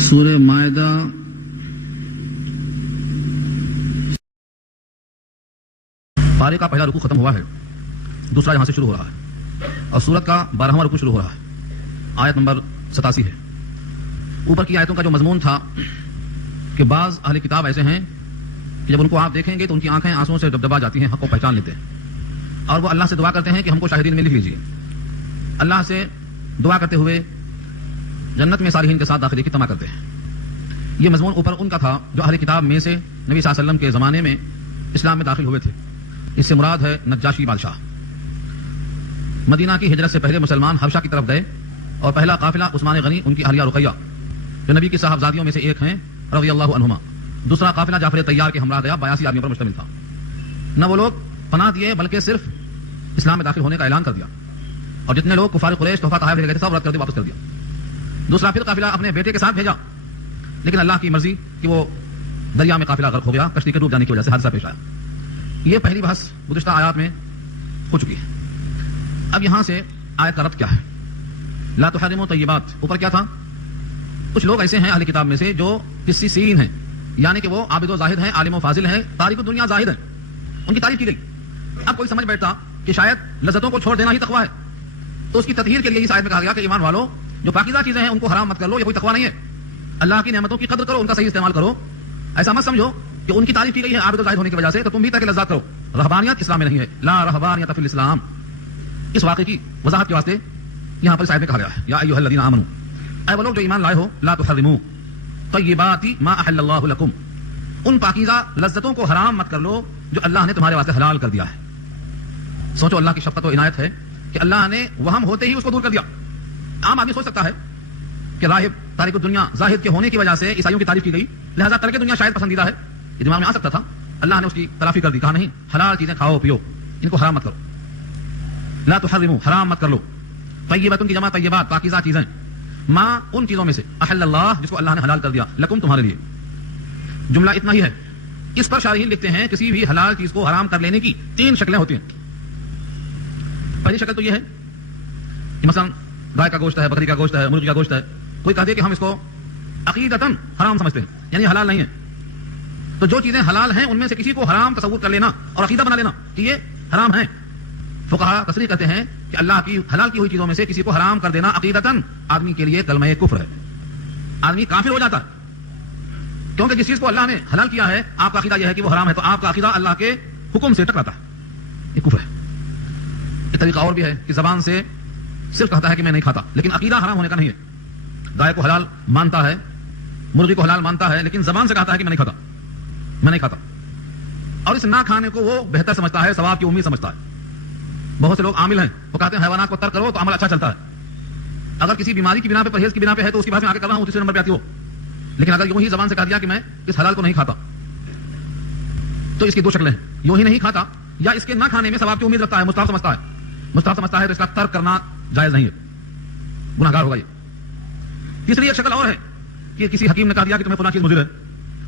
سورہ مائدہ پارے کا پہلا رکوع ختم ہوا ہے، دوسرا یہاں سے شروع ہو رہا ہے اور سورت کا 12واں رکوع شروع ہو رہا ہے، آیت نمبر 87 ہے۔ اوپر کی آیتوں کا جو مضمون تھا کہ بعض اہل کتاب ایسے ہیں کہ جب ان کو آپ دیکھیں گے تو ان کی آنکھیں آنسوؤں سے دبدبا جاتی ہیں، حق کو پہچان لیتے ہیں اور وہ اللہ سے دعا کرتے ہیں کہ ہم کو شاہدین میں لکھ لیجیے، اللہ سے دعا کرتے ہوئے جنت میں صالحین کے ساتھ داخلے کی تما کرتے ہیں۔ یہ مضمون اوپر ان کا تھا جو اہل کتاب میں سے نبی صلی اللہ علیہ وسلم کے زمانے میں اسلام میں داخل ہوئے تھے۔ اس سے مراد ہے نجاشی بادشاہ۔ مدینہ کی ہجرت سے پہلے مسلمان حبشہ کی طرف گئے اور پہلا قافلہ عثمان غنی ان کی اہلیہ رقیہ جو نبی کی صاحبزادیوں میں سے ایک ہیں رضی اللہ عنہما، دوسرا قافلہ جعفر طیار کے ہمراہ گیا، 82 آدمیوں پر مشتمل تھا۔ نہ وہ لوگ پناہ دیے بلکہ صرف اسلام میں داخل ہونے کا اعلان کر دیا اور جتنے لوگ کفار قریش تحفہ تحائف لے گئے تھے سب رد کر دیا، واپس کر دیا۔ دوسرا پھر قافلہ اپنے بیٹے کے ساتھ بھیجا، لیکن اللہ کی مرضی کہ وہ دریا میں قافلہ غرق ہو گیا، کشتی کے ڈوب جانے کی وجہ سے حادثہ پیش آیا۔ یہ پہلی بحث گزشتہ آیات میں ہو چکی ہے۔ اب یہاں سے آیت کا ربط کیا ہے؟ لا تحرموا طیبات، اوپر کیا تھا؟ کچھ لوگ ایسے ہیں اہل کتاب میں سے جو قسیسین ہیں، یعنی کہ وہ عابد و زاہد ہیں، عالم و فاضل ہیں، تارک الدنیا زاہد ہیں، ان کی تعریف کی گئی۔ اب کوئی سمجھ بیٹھتا کہ شاید لذتوں کو چھوڑ دینا ہی تقویٰ ہے، تو اس کی تطہیر کے لیے اس آیت میں کہا گیا کہ ایمان والو جو پاکیزہ چیزیں ہیں ان کو حرام مت کر لو، یہ کوئی تقویٰ نہیں ہے۔ اللہ کی نعمتوں کی قدر کرو، ان کا صحیح استعمال کرو، ایسا مت سمجھو کہ ان کی تعریف کی گئی ہے عابد و زاہد ہونے کی وجہ سے تو تم بھی تاکہ لذات کرو۔ رہبانیت اسلام میں نہیں ہے، لا رہبانیت فی الاسلام۔ اس واقعے کی وضاحت کے واسطے یہاں پر اس آیت میں کہا گیا ہے یا ایھا الذین آمنوا، اے وہ لوگ جو ایمان لائے ہو، لا تحرموا طیبات ما احل اللہ لکم، ان پاکیزہ لذتوں کو حرام مت کر لو جو اللہ نے تمہارے واسطے حلال کر دیا ہے۔ سوچو اللہ کی شفقت و عنایت ہے کہ اللہ نے وہم ہوتے ہی اس کو دور کر دیا۔ عام آدمی سوچ سکتا ہے کہ راہب تارک الدنیا زاہد کے ہونے کی وجہ سے عیسائیوں کی تعریف کی گئی، لہذا ترک دنیا شاید پسندیدہ ہے، یہ دماغ میں آ سکتا تھا۔ اللہ نے اس کی تلافی کر دی، کہا نہیں، حلال چیزیں کھاؤ پیو، ان کو حرام مت کرو، لا تحرموا، حرام مت کر لو، طیبۃ کی جمع طیبات، پاکیزہ چیزیں، ما ان چیزوں میں سے، احل اللہ جس کو اللہ نے حلال کر دیا، لکم تمہارے لیے۔ جملہ اتنا ہی ہے۔ اس پر شارحین لکھتے ہیں کسی بھی حلال چیز کو حرام کر لینے کی 3 شکلیں ہوتی ہیں۔ پہلی شکل تو یہ ہے کہ مثلا گائے کا گوشت ہے، بکری کا گوشت ہے، مرغی کا گوشت ہے، کوئی کہہ دے کہ ہم اس کو عقیدتاً حرام سمجھتے ہیں، یعنی حلال نہیں ہے، تو جو چیزیں حلال ہیں ان میں سے کسی کو حرام تصور کر لینا اور عقیدہ بنا لینا کہ یہ حرام ہیں۔ فقہاء تصریح کرتے ہیں کہ اللہ کی حلال کی ہوئی چیزوں میں سے کسی کو حرام کر دینا عقیدتاً آدمی کے لیے کلمہ کفر ہے، آدمی کافر ہو جاتا ہے، کیونکہ جس چیز کو اللہ نے حلال کیا ہے آپ کا عقیدہ یہ ہے کہ وہ حرام ہے، تو آپ کا عقیدہ اللہ کے حکم سے ٹکراتا ہے، یہ کفر ہے۔ ایک طریقہ اور بھی ہے کہ زبان سے صرف کہتا ہے کہ میں نہیں کھاتا، لیکن عقیدہ حرام ہونے کا نہیں ہے۔ گائے کو حلال مانتا ہے، مرغی کو حلال مانتا ہے، لیکن زبان سے کہتا ہے کہ میں نہیں کھاتا، میں نہیں کھاتا، اور اس نہ کھانے کو وہ بہتر سمجھتا ہے، ثواب کی امید سمجھتا ہے۔ بہت سے لوگ عامل ہیں، وہ کہتے ہیں حیوانات کو ترک کرو تو عمل اچھا چلتا ہے، اگر کسی بیماری کی بنا پہ، پرہیز کی بنا پہ ہے تو اس کی بات میں آگے کر رہا ہوں، تیسرے نمبر پہ آتی ہو، لیکن اگر یوں ہی زبان سے کہہ دیا کہ میں اس حلال کو نہیں کھاتا، تو اس کی 2 شکلیں ہیں، یوں ہی نہیں کھاتا یا اس کے نہ کھانے میں ثواب کی امید رکھتا ہے، مستحب سمجھتا ہے، مستحب سمجھتا ہے تو اس کا ترک کرنا جائز نہیں ہے، گناہگار ہوگا یہ۔ تیسری ایک شکل اور ہے کہ کسی حکیم نے کہا دیا کہ تمہیں فلاں چیز مضر ہے،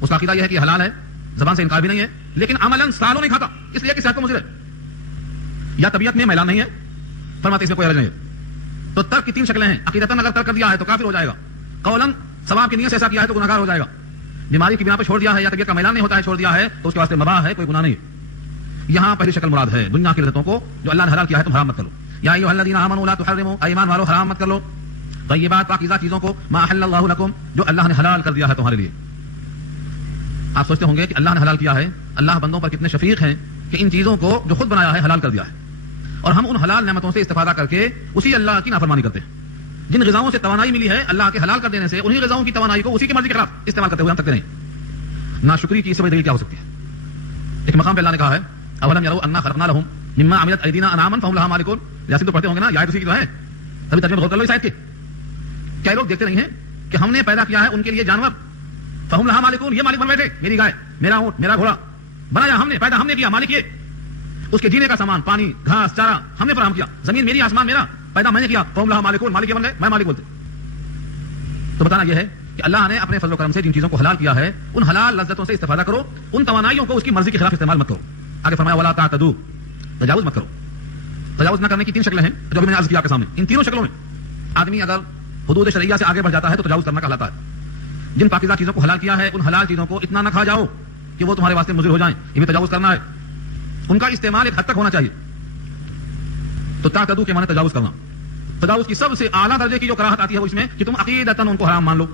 اس کا عقیدہ یہ ہے کہ حلال ہے، زبان سے انکار بھی نہیں ہے، لیکن عملاً سالوں نہیں کھاتا اس لیے کہ صحت کو مضر ہے یا طبیعت میں میلان نہیں ہے، فرماتے اس میں کوئی حرج نہیں ہے۔ تو ترک کی 3 شکلیں ہیں، عقیدتاً اگر ترک کر دیا ہے تو کافر ہو جائے گا، قولاً ثواب کی نیت سے ایسا کیا ہے تو گناہگار ہو جائے گا، بیماری کی بنا پر چھوڑ دیا ہے یا طبیعت کا میلان نہیں ہوتا ہے چھوڑ دیا ہے تو اس کے واسطے مباح ہے، کوئی گناہ نہیں ہے۔ یہاں پہلی شکل مراد ہے دنیا کی لذتوں کو جو اللہ نے حلال کیا ہے تم حرام مت کرو، یا ایھا الذین آمنوا لا تحرموا، ایمان والو حرام مت کر لو، طیبات پاکیزہ چیزوں کو، ما احل اللہ لکم جو اللہ نے حلال کر دیا ہے تمہارے لیے۔ آپ سوچتے ہوں گے کہ اللہ نے حلال کیا ہے، اللہ بندوں پر کتنے شفیق ہیں کہ ان چیزوں کو جو خود بنایا ہے حلال کر دیا ہے، اور ہم ان حلال نعمتوں سے استفادہ کر کے اسی اللہ کی نافرمانی کرتے ہیں۔ جن غذاؤں سے توانائی ملی ہے اللہ کے حلال کر دینے سے، انہی غذاؤں کی توانائی کو اسی کی مرضی کے خلاف استعمال کرتے ہوئے ہم تک نہیں۔ ناشکری کی اس سے بڑی دلیل کیا ہو سکتی ہے؟ ایک مقام پہ اللہ نے کہا ہے اولم یروا انا خلقنا لهم مما عملت ایدینا انعاما فهم لها مالکون، یاسین تو پڑھتے ہوں گے نا، یہ آیت اسی کی تو ہے، تبھی ترجمہ غور کر لو اس آیت کے۔ کیا لوگ دیکھتے نہیں ہیں کہ ہم نے پیدا کیا ہے ان کے لیے جانور، فهم لها مالکون، یہ مالک بن بیٹھے، میری گائے، میرا اونٹ، میرا گھوڑا بنایا ہم نے، پیدا ہم نے کیا، مالک یہ، اس کے جینے کا سامان، پانی، گھاس، چارہ ہم نے فراہم کیا، زمین میری، آسمان میرا، پیدا میں نے کیا، فهم لها مالکون، مالک یہ بن گئے، میں مالک بولتے۔ تو بتانا یہ ہے کہ اللہ نے اپنے فضل و کرم سے جن چیزوں کو حلال کیا ہے ان حلال لذتوں سے استفادہ کرو، ان توانائیوں کو اس کی مرضی کے خلاف استعمال مت کرو۔ آگے فرمایا ولا تعتدوا، تجاوز مت کرو۔ تجاوز نہ کرنے کی 3 شکلیں ہیں جو میں نے عرض کیا آپ کے سامنے۔ ان تینوں شکلوں میں آدمی اگر حدود شرعیہ سے آگے بڑھ جاتا ہے تو تجاوز کرنا کہلاتا ہے۔ جن پاکیزہ چیزوں کو حلال کیا ہے ان حلال چیزوں کو اتنا نہ کھا جاؤ کہ وہ تمہارے واسطے مضر ہو جائیں، یہ بھی تجاوز کرنا ہے۔ ان کا استعمال ایک حد تک ہونا چاہیے۔ تو تعتدوا کے معنی تجاوز کرنا۔ تجاوز کی سب سے اعلیٰ درجے کی جو کراہت آتی ہے وہ اس میں کہ تم عقیدتاً ان کو حرام مان لو،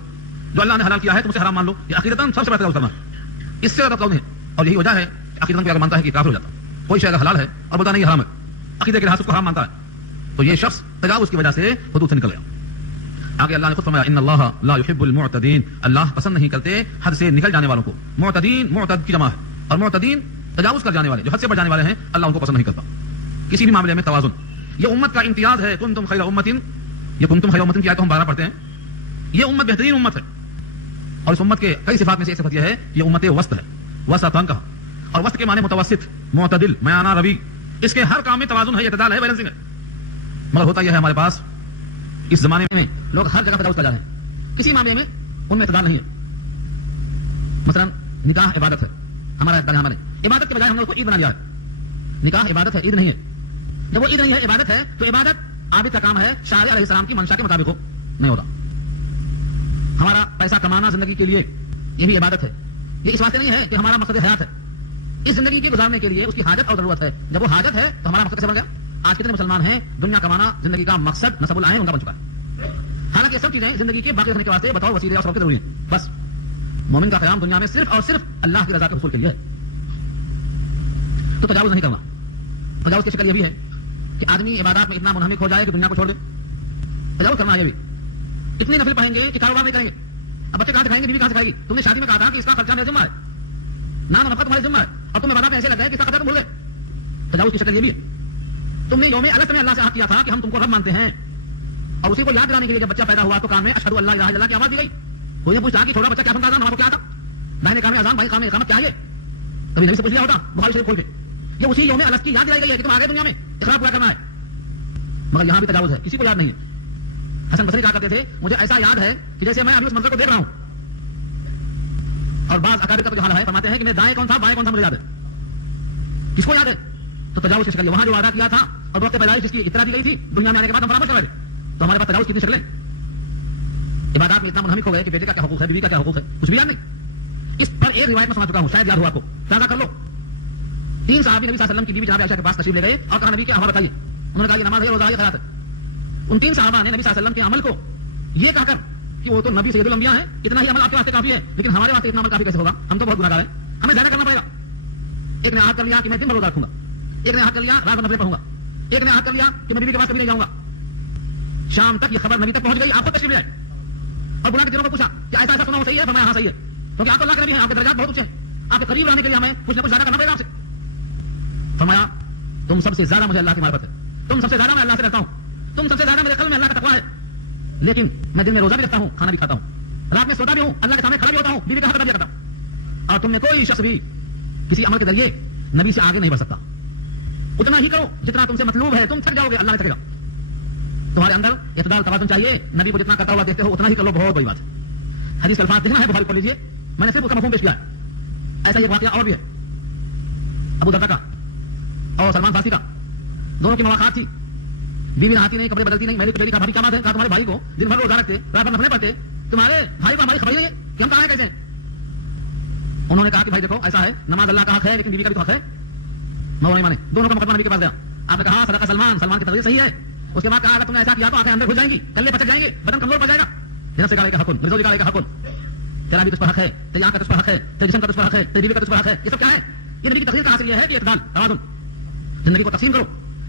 جو اللہ نے حلال کیا ہے تم اسے حرام مان لو، یہ عقیدتاً سب سے بڑا تجاوز کرنا ہے۔ اس سے زیادہ قول نہیں ہے، اور یہی وجہ ہے کہ عقیدتاً کوئی اگر مانتا ہے کہ کافر ہو جاتا، کوئی شے اگر حلال ہے اور بولتا نہیں حرام ہے، عقیدے کے لحاظ سے اس کو حرام مانتا ہے، تو یہ شخص تجاوز کی وجہ سے حدود سے نکل گیا۔ آگے اللہ نے خود فرمایا ان اللہ لا يحب المعتدین، اللہ پسند نہیں کرتے حد سے نکل جانے والوں کو۔ معتدین معتد کی جمع ہے، اور معتدین تجاوز کر جانے والے، جو حد سے بڑھ جانے والے ہیں، اللہ ان کو پسند نہیں کرتا۔ کسی بھی معاملے میں توازن، یہ امت کا امتیاز ہے۔ کنتم خیر امت، یہ کنتم خیر امت کی آیت ہم 12 پڑھتے ہیں، یہ امت بہترین امت ہے، اور اس امت کے کئی صفات میں سے ایک صفت یہ ہے یہ امت وسط ہے، وسطاً کہا، اور وسط کے معنی متوسط، معتدل، میانہ روی، اس کے ہر کام میں توازن ہے، اعتدال ہے، بیلنسنگ ہے۔ مگر ہوتا یہ ہے ہمارے پاس اس زمانے میں لوگ ہر جگہ تجاوز کر جا رہے ہیں، کسی معاملے میں ان میں اعتدال نہیں ہے۔ مثلا نکاح عبادت ہے، ہمارا ہمارے عبادت کے بجائے ہم نے اس کو عید بنا لیا ہے۔ نکاح عبادت ہے، عید نہیں ہے۔ جب وہ عید نہیں ہے، عبادت ہے، تو عبادت عابد کا کام ہے، شارع علیہ السلام کی منشا کے مطابق ہو، نہیں ہوتا۔ ہمارا پیسہ کمانا زندگی کے لیے یہ بھی عبادت ہے، یہ اس واسطے نہیں ہے کہ ہمارا مقصد حیات ہے، اس زندگی کے گزارنے کے لیے اس کی حاجت اور ضرورت ہے۔ جب وہ حاجت ہے تو ہمارا مقصد سے بن گیا۔ آج کتنے مسلمان ہیں دنیا کمانا زندگی کا مقصد، نسب العین ان کا بن چکا ہے، حالانکہ یہ سب چیزیں زندگی کے باقی رکھنے کے واسطے بطور وسیلے اور سبب کے ضروری ہیں۔ بس مومن کا قیام دنیا میں صرف اور صرف اللہ کی رضا کے حصول کے لیے ہے۔ تو تجاوز نہیں کرنا۔ تجاوز کی شکل یہ بھی ہے کہ آدمی عبادات میں اتنا منہمک ہو جائے کہ دنیا کو چھوڑ دے، تجاوز کرنا یہ بھی۔ اتنے نفل پڑھیں گے کہ کاروبار نہیں کریں گے، اب بچے کہاں سے کھائیں گے، بیوی کہاں سے کھائے گی؟ تم نے شادی میں کہا تھا کہ اس کا خرچہ میرا ذمہ ہے، نام و نفقہ تمہارے ذمہ ہے، اور تم عبادات میں ایسے لگ گئے کہ اس کا قدر تم بھول گئے۔ تجاوز کی شکل یہ بھی ہے۔ تم نے یوم الست میں اللہ سے عہد کیا تھا کہ ہم تم کو رب مانتے ہیں، اور اسی کو یاد دلانے کے لیے جب بچہ پیدا ہوا تو کان میں اشہد ان لا الہ الا اللہ کی آواز دی گئی۔ کوئی نے پوچھا کہ چھوٹا بچہ کیا سنتا تھا، نماز کو کیا تھا، داہنے کان میں اذان، بائیں کان میں اقامت، کیا ہے؟ کبھی نبی سے پوچھ لیا ہوتا بخاری شریف کھول کے۔ یہ اسی یوم الست کی یاد دلائی گئی ہے کہ تم آگے دنیا میں اقرار پورا کرنا ہے، مگر یہاں بھی تجاوز ہے، کسی کو یاد نہیں ہے۔ حسن بصری کہا کرتے تھے مجھے ایسا یاد ہے کہ جیسے میں ابھی اس منظر کو دیکھ رہا ہوں، اور بعض اکابر کا جو حال ہے فرماتے ہیں کہ میں دائیں کون تھا بائیں کون تھا مجھے یاد ہے، کس کو یاد ہے؟ تو تجاوز کی شکل وہاں جو وعدہ کیا تھا اور وقت پیدائش جس کی اطلاع دی گئی تھی، دنیا میں آنے کے بعد ہم فراموش کر رہے تھے، تو ہمارے پاس تجاوز کتنی شکلیں۔ عبادات میں اتنا منہمک ہو گئے کہ بیٹے کا کیا حقوق ہے، بیوی کا کیا حقوق ہے، کچھ بھی یاد نہیں۔ اس پر ایک روایت میں سنا چکا ہوں، شاید یاد ہو آپ کو، تازہ کر لو۔ 3 صحابی نبی صلی اللہ علیہ وسلم کی بیوی جناب عائشہ کے پاس تشریف لے گئے اور کہا نبی کے احوال بتائیے۔ انہوں نے کہا یہ نماز ہے، روزہ ہے، خیرات ہے۔ ان 3 صحابہ نے نبی صلی اللہ علیہ وسلم کے عمل کو یہ کہا کر کہ وہ تو نبی سید الانبیاء ہیں، اتنا ہی عمل آپ کے واسطے کافی ہے، لیکن ہمارے واسطے اتنا عمل کافی کیسے ہوگا، ہم تو بہت گناہگار ہیں، ہمیں زیادہ کرنا پڑے گا۔ ایک نے عہد کر لیا کہ میں دن بھر روزہ رکھوں گا، ایک نے عہد کر لیا رات بھر نفلیں پڑھوں گا، ایک نے عہد کر لیا کہ میں بیوی کے پاس کبھی نہیں جاؤں گا۔ شام تک یہ خبر نبی تک پہنچ گئی، آپ کو تشریف لے آئے اور بلا کے دنوں کو پوچھا کہ ایسا ایسا سنا ہو، صحیح ہے؟ فرمایا ہاں صحیح ہے، کیونکہ آپ تو اللہ کے نبی ہیں، آپ کے درجات بہت اونچے ہیں، آپ کے قریب رہنے کے لیے ہمیں کچھ نہ کچھ زیادہ کرنا پڑے گا آپ سے۔ فرمایا تم سب سے زیادہ مجھے اللہ کی معرفت ہے، تم سب سے زیادہ میں اللہ سے ڈرتا ہوں، تم سب سے زیادہ میرے قلب میں اللہ کا تقویٰ ہے، لیکن میں دن میں روزہ بھی رکھتا ہوں، کھانا بھی کھاتا ہوں، رات میں سوتا بھی ہوں، اللہ کے سامنے کھڑا بھی ہوتا ہوں، بیوی کا حق ادا بھی کرتا ہوں، اور تم نے کوئی شخص بھی کسی عمل کے ذریعے نبی سے آگے نہیں بڑھ سکتا۔ اتنا ہی کرو جتنا تم سے مطلوب ہے، تم تھک جاؤ گے، اللہ نہیں تھکے گا۔ تمہارے اندر اعتدال توازن چاہیے، نبی کو جتنا کرتا ہوا دیکھتے ہو اتنا ہی کر لو، بہت بڑی بات ہے۔ حدیث کے الفاظ دیکھنا ہے، بخاری پڑھ لیجیے، میں نے صرف اس کا مفہوم پیش کیا ہے۔ ایسا یہ واقعہ اور بھی ہے، ابو دردہ کا اور سلمان فارسی کا، دونوں کی ملاقات تھی، بیوی نہاتی نہیں، کپڑے بدلتی نہیں، میری بیٹی کا بھابھی کیا بات ہے؟ کہا تمہارے بھائی کو دن بھر روزہ رکھتے، رات بھر نفلیں پڑھتے، تمہارے بھائی کو ہماری خبر نہیں ہے کہ ہم کہاں ہیں، کیسے ہیں؟ انہوں نے کہا کہ بھائی دیکھو ایسا ہے، نماز اللہ کا حق ہے لیکن بیوی کا بھی تو حق ہے۔ میں وہ نہیں مانے، دونوں کا مقدمہ نبی کے پاس گیا، آپ نے کہا صدقہ سلمان، سلمان کی تقریر صحیح ہے۔ اس کے بعد کہا اگر تم نے ایسا کیا تو آنکھیں اندر گھس جائیں گی، کلے پچک جائیں گے، بدن کمزور پڑ جائے گا۔ جناب سے کہا کہ حق ہے، مرزوجی کا حق ہے، تیرا بھی تجھ پر حق ہے، تیری آنکھ کا تجھ پر حق ہے، تیرے جسم کا تجھ پر حق ہے، تیری بیوی کا تجھ پر حق ہے۔ یہ سب کیا ہے؟ یہ نبی کی تقریر کا حاصل یہ ہے کہ اعتدال، توازن، زندگی کو تقسیم کرو،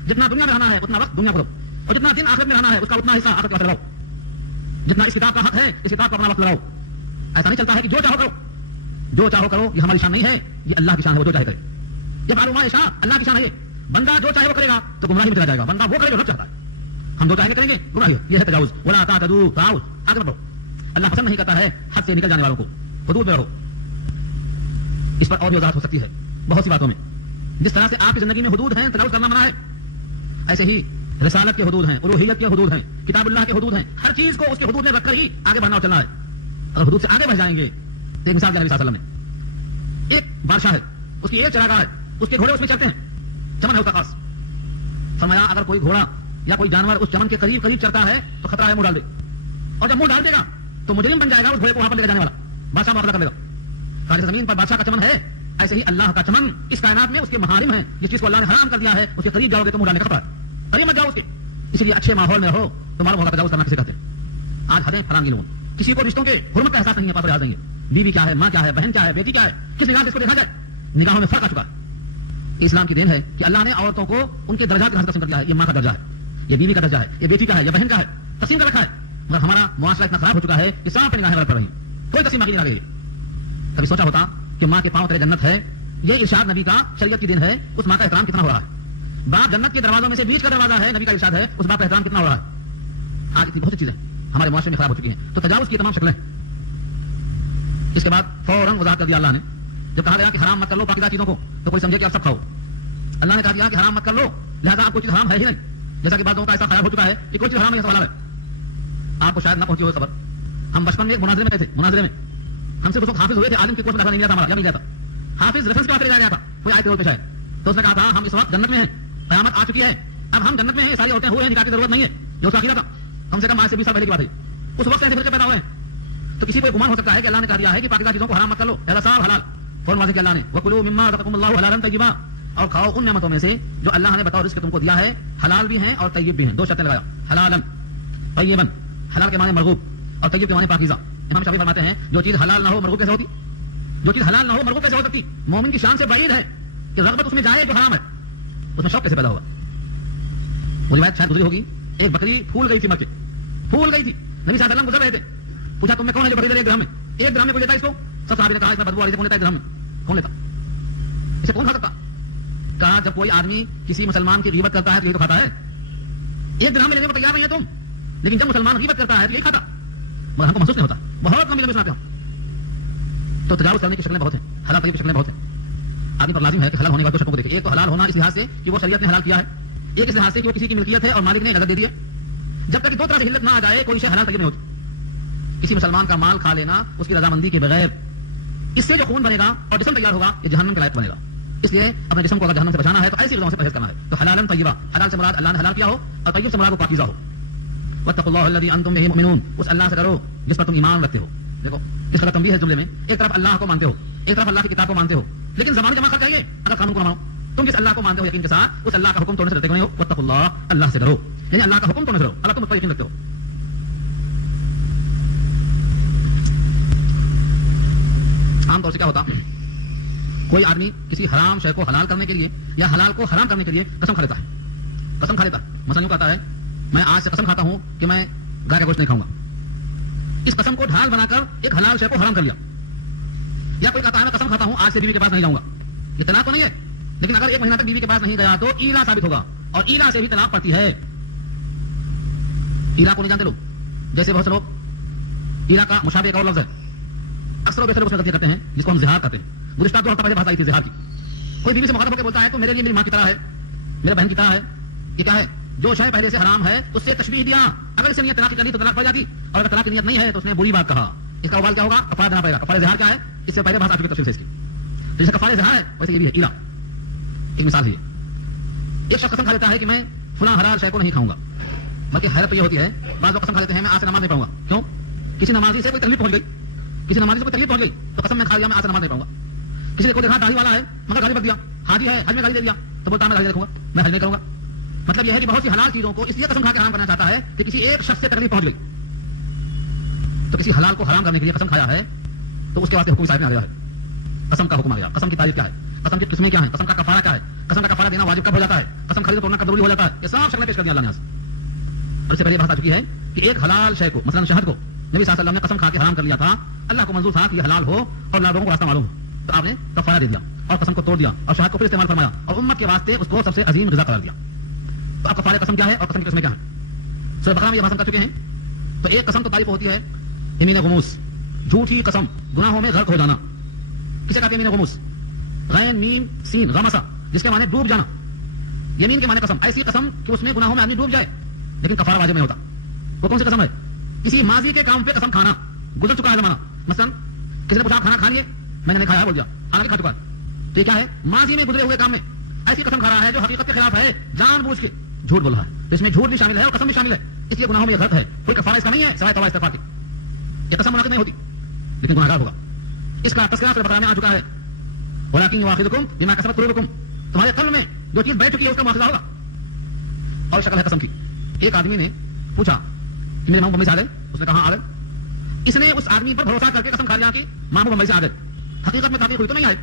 جتنا دنیا میں رہنا ہے اتنا وقت دنیا کو دو، اور جتنا دن آخرت میں رہنا ہے اس کا اتنا حصہ آخرت کے وقت لگاؤ۔ جتنا اس کتاب کا حق ہے اس کتاب کو اپنا وقت لگاؤ۔ ایسا نہیں چلتا ہے کہ جو چاہو کرو، جو چاہو کرو، یہ ہماری شان نہیں ہے، یہ اللہ کی شان ہے، وہ جو چاہے کرے۔ یہ معلوم ہے شان اللہ کی شان ہے، بندہ جو چاہے وہ کرے گا تو گمراہی میں چلا جائے گا، بندہ وہ کرے جو رب چاہتا ہے، ہم جو چاہیں کریں گے گمراہی، یہ ہے تجاوز۔ ولا تعتدوا، تعاوض، آگے بڑھو، اللہ پسند نہیں کرتا ہے حد سے نکل جانے والوں کو، حدود میں رہو۔ اس پر اور بھی وضاحت ہو سکتی ہے بہت سی باتوں میں، جس طرح سے آپ کی زندگی میں حدود ہیں، تجاوز کرنا منع ہے، ایسے ہی رسالت کے حدود ہیں، الوہیت کے حدود ہیں، کتاب اللہ کے حدود ہیں، ہر چیز کو اس کے حدود میں رکھ کر ہی آگے بڑھنا اور چلنا ہے۔ اگر حدود سے آگے بڑھ جائیں گے تو ایک مثال دیا نبی صلی اللہ علیہ وسلم نے، ایک بادشاہ ہے، اس کی ایک چراگاہ ہے، اس کے گھوڑے اس میں چلتے ہیں، چمن ہے اس کا خاص۔ فرمایا اگر کوئی گھوڑا یا کوئی جانور اس چمن کے قریب قریب چلتا ہے تو خطرہ ہے منہ ڈال دے، اور جب منہ ڈال دے گا تو مجرم بن جائے گا اس گھوڑے کو وہاں پر لے جانے والا، بادشاہ معاملہ کر لے گا. کہا جیسے زمین پر بادشاہ کا چمن ہے ایسے ہی اللہ کا چمن اس کائنات میں اس کے محارم ہیں. جس چیز کو اللہ نے حرام کر دیا ہے اس کے قریب جاؤ گے تو منہ ڈالنے کا خطرہ ہے، قریب مت جاؤ اس کے. اس لیے اچھے ماحول میں رہو تو معلوم ہوگا تجاوز کرنا کسے کہتے ہیں. آج حدیں فرانگی لوگوں، کسی کو رشتوں کے حرمت کا احساس نہیں ہے. پاس لحاظ نہیں ہے، بیوی کیا ہے، ماں کیا ہے، بہن کیا ہے، بیٹی کیا ہے، کس نگاہ سے اس کو دیکھا جائے. نگاہوں میں فرق آ چکا ہے. اسلام کی دین ہے کہ اللہ نے عورتوں کو ان کے درجات کے حساب تقسیم کر دیا ہے. یہ ماں کا درجہ ہے، یہ بیوی کا درجہ ہے، یہ بیٹی کا ہے، یہ بہن کا ہے، تقسیم کر رکھا ہے. مگر ہمارا معاشرہ اتنا خراب ہو چکا ہے کہ صاف نگاہیں غلط پڑ رہی ہیں، کوئی تقسیم باقی نہیں رہ گئی. کبھی سوچا ہوتا کہ ماں کے پاؤں تلے جنت ہے؟ یہ ارشاد نبی کا شریعت کی دین ہے. اس ماں کا احترام کتنا ہو رہا ہے؟ باپ جنت کے دروازوں میں سے بیچ کا دروازہ ہے، نبی کا ارشاد ہے. اس باپ کا احترام کتنا ہو رہا ہے؟ آج اتنی بہت سی چیزیں ہمارے معاشرے میں خراب ہو چکی ہیں. تو تجاوز کی تمام شکلیں. اس کے بعد فوراً وضاحت کر دیا اللہ نے. جب کہا گیا کہ حرام مت کر لو پاکیزہ چیزوں کو تو کوئی سمجھے کہ آپ سب کھاؤ. اللہ نے کہا دیا کہ حرام مت کر لو، لہٰذا آپ کوئی چیز حرام ہے ہی نہیں. جیسا کہ بعض لوگوں کا ایسا خیال ہو چکا ہے کہ کوئی چیز حرام ہے، سوال ہے. آپ کو شاید نہ پہنچی ہو خبر. ہم بچپن میں ایک مناظرے میں گئے تھے، مناظرے میں ہم سے حافظ ہوئے تھے، عالم کی کورس میں داخلہ نہیں لیا تھا ہمارا، یا نہیں لیا تھا. حافظ ریفرنس کے واسطے لے جایا گیا تھا، کوئی آیت پیش آئے تو اس نے کہا تھا ہم اس وقت جنت میں ہیں، قیامت آ چکی ہے، اب ہم جنت میں ہیں، ساری عورتیں ہوئے ہیں، نکاح کی ضرورت نہیں ہے. جو اس کا عقیدہ تھا کم سے کم آج سے 20 سال پہلے کی بات ہے. اس وقت ایسے فرقے پیدا ہوئے ہیں. تو کسی کو گمان ہو سکتا ہے کہ اللہ نے کہا دیا ہے کہ پاکیزہ چیزوں کو حرام مت کر لو، پہلا صاف حلال. فوراً واضح کیا اللہ نے، وَكُلُوا مِمَّا رَزَقَكُمُ اللَّهُ حَلَالًا طَيِّبًا، اور کھاؤ ان نعمتوں میں سے جو اللہ نے بطور رزق تم کو دیا ہے، حلال بھی ہیں اور طیب بھی ہیں. دو شرطیں لگایا، حلالًا طیبًا. حلال کے معنی مرغوب اور طیب کے معنی پاکیزہ. امام شافعی فرماتے ہیں جو چیز حلال نہ ہو مرغوب کیسے ہوتی؟ جو چیز حلال نہ ہو مرغوب کیسے ہو سکتی؟ مومن کی شان سے بعید ہے کہ رغبت اس میں جائے جو حرام ہے. اس میں شوق کیسے پیدا ہوگا؟ وہ روایت شاید گزری ہوگی، ایک بکری پھول گئی تھی، مکے پھول گئی تھی. نبی صلی اللہ علیہ وسلم گزر رہے تھے، پوچھا تم میں کون ہے جو بکری دے 1 درہم میں؟ 1 درہم میں کوئی لیتا اس کو؟ سب صحابی نے کہا اس میں بدبو والی سے کون لیتا ہے 1 درہم میں؟ کون لیتا؟ اسے کون کھا سکتا؟ کہا جب کوئی آدمی کسی مسلمان کی غیبت کرتا ہے تو یہی تو کھاتا ہے. 1 درہم میں لینے کو تیار نہیں ہے تم، لیکن جب مسلمان غیبت کرتا ہے تو یہی کھاتا. مگر ہم کو محسوس نہیں ہوتا، بہت لمبی سناتے ہوں. تو تجاوز کرنے کی شکلیں بہت ہیں، حلال طیب کی شکلیں بہت ہیں. آدمی پر لازم ہے کہ حلال ہونے کے بعد تو شکوں کو دیکھے. ایک تو حلال ہونا اس لحاظ سے کہ وہ شریعت نے حلال کیا ہے، ایک اس لحاظ سے کہ وہ کسی کی ملکیت ہے اور مالک نے اجازت دے دی ہے. جب تک دو طرح سے حلت نہ آ جائے کوئی شے حلال طیب نہیں ہوتی. کسی مسلمان کا مال کھا لینا اس کی رضامندی کے بغیر، اس سے جو خون بنے گا اور جسم تیار ہوگا یہ جہنم کے لائق بنے گا. اس لیے اپنے جسم کو اگر جہنم سے بچانا ہے تو ایسی غذاؤں سے پرہیز کرنا ہے. تو حلالً طیبا، حلال سے مراد اللہ نے حلال کیا ہو اور طیب سے مراد وہ پاکیزہ ہو. واتقوا اللہ الذی انتم بہ مؤمنون، اس اللہ سے ڈرو جس پر تم ایمان رکھتے ہو. دیکھو اس کا تنبیہ ہے جملے میں، ایک طرف اللہ کو مانتے ہو، ایک طرف اللہ کی کتاب کو مانتے ہو، لیکن زبان جمع کر چاہیے اگر قانون کو نہ مانو. تم جس اللہ کو مانتے ہو یقین کے ساتھ اس اللہ کا حکم توڑنے سے ڈرتے نہیں ہو. واتقوا اللہ، اللہ سے ڈرو، یعنی اللہ کا حکم توڑنے سے ڈرو. اللہ تم اس پر یقین رکھتے ہو. عام طور سے کیا ہوتا، کوئی آدمی کسی حرام شے کو حلال کرنے کے لیے یا حلال کو حرام کرنے کے لیے قسم کھا لیتا ہے. قسم کھا لیتا ہے، مثلا یوں کہتا ہے میں آج سے قسم کھاتا ہوں کہ میں گائے کا گوشت نہیں کھاؤں گا. اس قسم کو ڈھال بنا کر ایک حلال شے کو حرام کر لیا. یا کوئی کہتا ہے میں قسم کھاتا ہوں آج سے بیوی کے پاس نہیں جاؤں گا. یہ طلاق تو نہیں ہے، لیکن اگر 1 مہینہ تک بیوی کے پاس نہیں گیا تو ایلا ثابت ہوگا، اور ایلا سے بھی طلاق پڑتی ہے. ایلا کو نہیں جانتے لوگ؟ جیسے بہت سے لوگ ایلا کا مشابہ ایک اور لفظ ہے، اکثر و بیشتر اس میں غلطی کرتے ہیں جس کو ہم زہار کہتے ہیں. گزشتہ 2 ہفتہ پہلے بات آئی تھی زہار کی. کوئی بیوی سے مخاطب ہو کے بولتا ہے تو میرے لیے میری ماں کی طرح ہے، میرے بہن کی طرح ہے. یہ کیا ہے؟ جو شے پہلے سے حرام ہے اس سے تشبیہ دیا. اگر اس نے طلاق کر لی تو طلاق پڑ جاتی، اور اگر طلاق کی نیت نہیں ہے تو اس نے بری بات کہا. اس کا اول کیا ہوگا؟ کفارہ دینا پڑے گا. کفارہ زہار کیا ہے اس سے پہلے بات آ چکی تفصیل سے اس کی. جیسے کفارہ زہار ہے ویسے یہ بھی ہے ایلا. ایک مثال ہے، ایک شخص قسم کھا لیتا ہے کہ میں فلاں حلال شے کو نہیں کھاؤں گا. بلکہ حیرت یہ ہوتی ہے بعض لوگ قسم کھا لیتے ہیں میں آج سے نماز نہیں پڑھوں گا. کیوں؟ کسی نمازی سے کوئی تکلیف پہنچ گئی، کسی نمازی سے کوئی تکلیف پہنچ گئی تو قسم میں کھا لیا میں آج سے نماز نہیں پڑھوں گا. کسی نے کوئی دیکھا داڑھی والا ہے مگر گالی بک دیا، حاجی ہے حج میں گالی دے دیا تو بولتا میں گالی دیکھوں گا، میں حج نہیں کروں گا. مطلب یہ ہے کہ بہت سی حلال چیزوں کو اس لیے قسم کھا کے حرام کرنا چاہتا ہے کہ کسی ایک شخص سے تکلیف پہنچ گئی. تو کسی حلال کو حرام کرنے کے لیے قسم کھایا ہے تو اس کے واسطے حکم صاحب میں آ گیا ہے. قسم کا حکم آ گیا. قسم کی تعریف کیا ہے، قسم کی قسمیں کیا ہیں، قسم کا کفارہ کیا ہے، قسم کا کفارہ دینا واجب کب ہو جاتا ہے، قسم خرید توڑنا کب ضروری ہو جاتا ہے. یہ سب شکلیں پیش کر دیا اللہ نے. اور اس سے پہلے بات آ چکی ہے کہ ایک حلال شے کو مثلا شہد کو نبی صلی اللہ علیہ وسلم نے قسم کھا کے حرام کر لیا تھا. اللہ کو منظور تھا کہ یہ حلال ہو اور لوگوں کو راستہ معلوم ہو، تو آپ نے کفارہ دے دیا اور قسم کو توڑ دیا اور شہد کو پھر استعمال فرمایا اور امت کے واسطے اس کو سب سے عظیم غذا قرار دیا. تو اب کفارہ قسم کیا ہے اور قسم کی قسمیں کیا ہیں؟ سورہ بقرہ میں یہ بات ہم کر چکے ہیں. تو ایک قسم تو تعریف ہوتی ہے یمین غموس، جھوٹی قسم، گناہوں میں غرق ہو جانا. کسے کہتے ہیں یمین غموس؟ غین میم سین غمسا، جس کے معنی ڈوب جانا. یمین کے معنی قسم، ایسی قسم کہ اس میں گناہوں میں آدمی ڈوب جائے لیکن کفارہ واجب نہیں ہوتا. وہ کون سی قسم ہے؟ کسی ماضی کے کام پہ قسم کھانا، گزر چکا ہے زمانہ. مثلا کسی نے پوچھا کھانا کھا لیے، میں نے نہیں کھایا بول دیا، حالانکہ کھا چکا ہے. تو یہ کیا ہے؟ ماضی میں گزرے ہوئے کام میں ایسی قسم کھا رہا ہے جو حقیقت کے خلاف ہے، جان بوجھ کے جھوٹ بول رہا ہے. تو اس میں جھوٹ بھی شامل ہے اور قسم بھی شامل ہے، اس لیے گناہوں میں یہ غلط ہے. کوئی کفارہ اس کا نہیں ہے سوائے توبہ استغفار کی. یہ قسم منعقد نہیں ہوتی لیکن گناہگار ہوگا. اس کا تذکرہ سورہ بقرہ میں آ چکا ہے. ولکن یؤاخذکم بما کسبت قلوبکم, تمہارے قلب میں جو چیز بیٹھ چکی ہے اس کا مواخذہ ہوگا. اور شکل ہے قسم کی. ایک آدمی نے پوچھا کہ میرے ماموں بمبئی سے آ گئے. اس نے کہا آ گئے. اس نے اس آدمی پر بھروسہ کر کے قسم کھا لیا کہ ماموں بمبئی سے آ گئے. حقیقت میں تحقیق ہوئی تو نہیں آئے.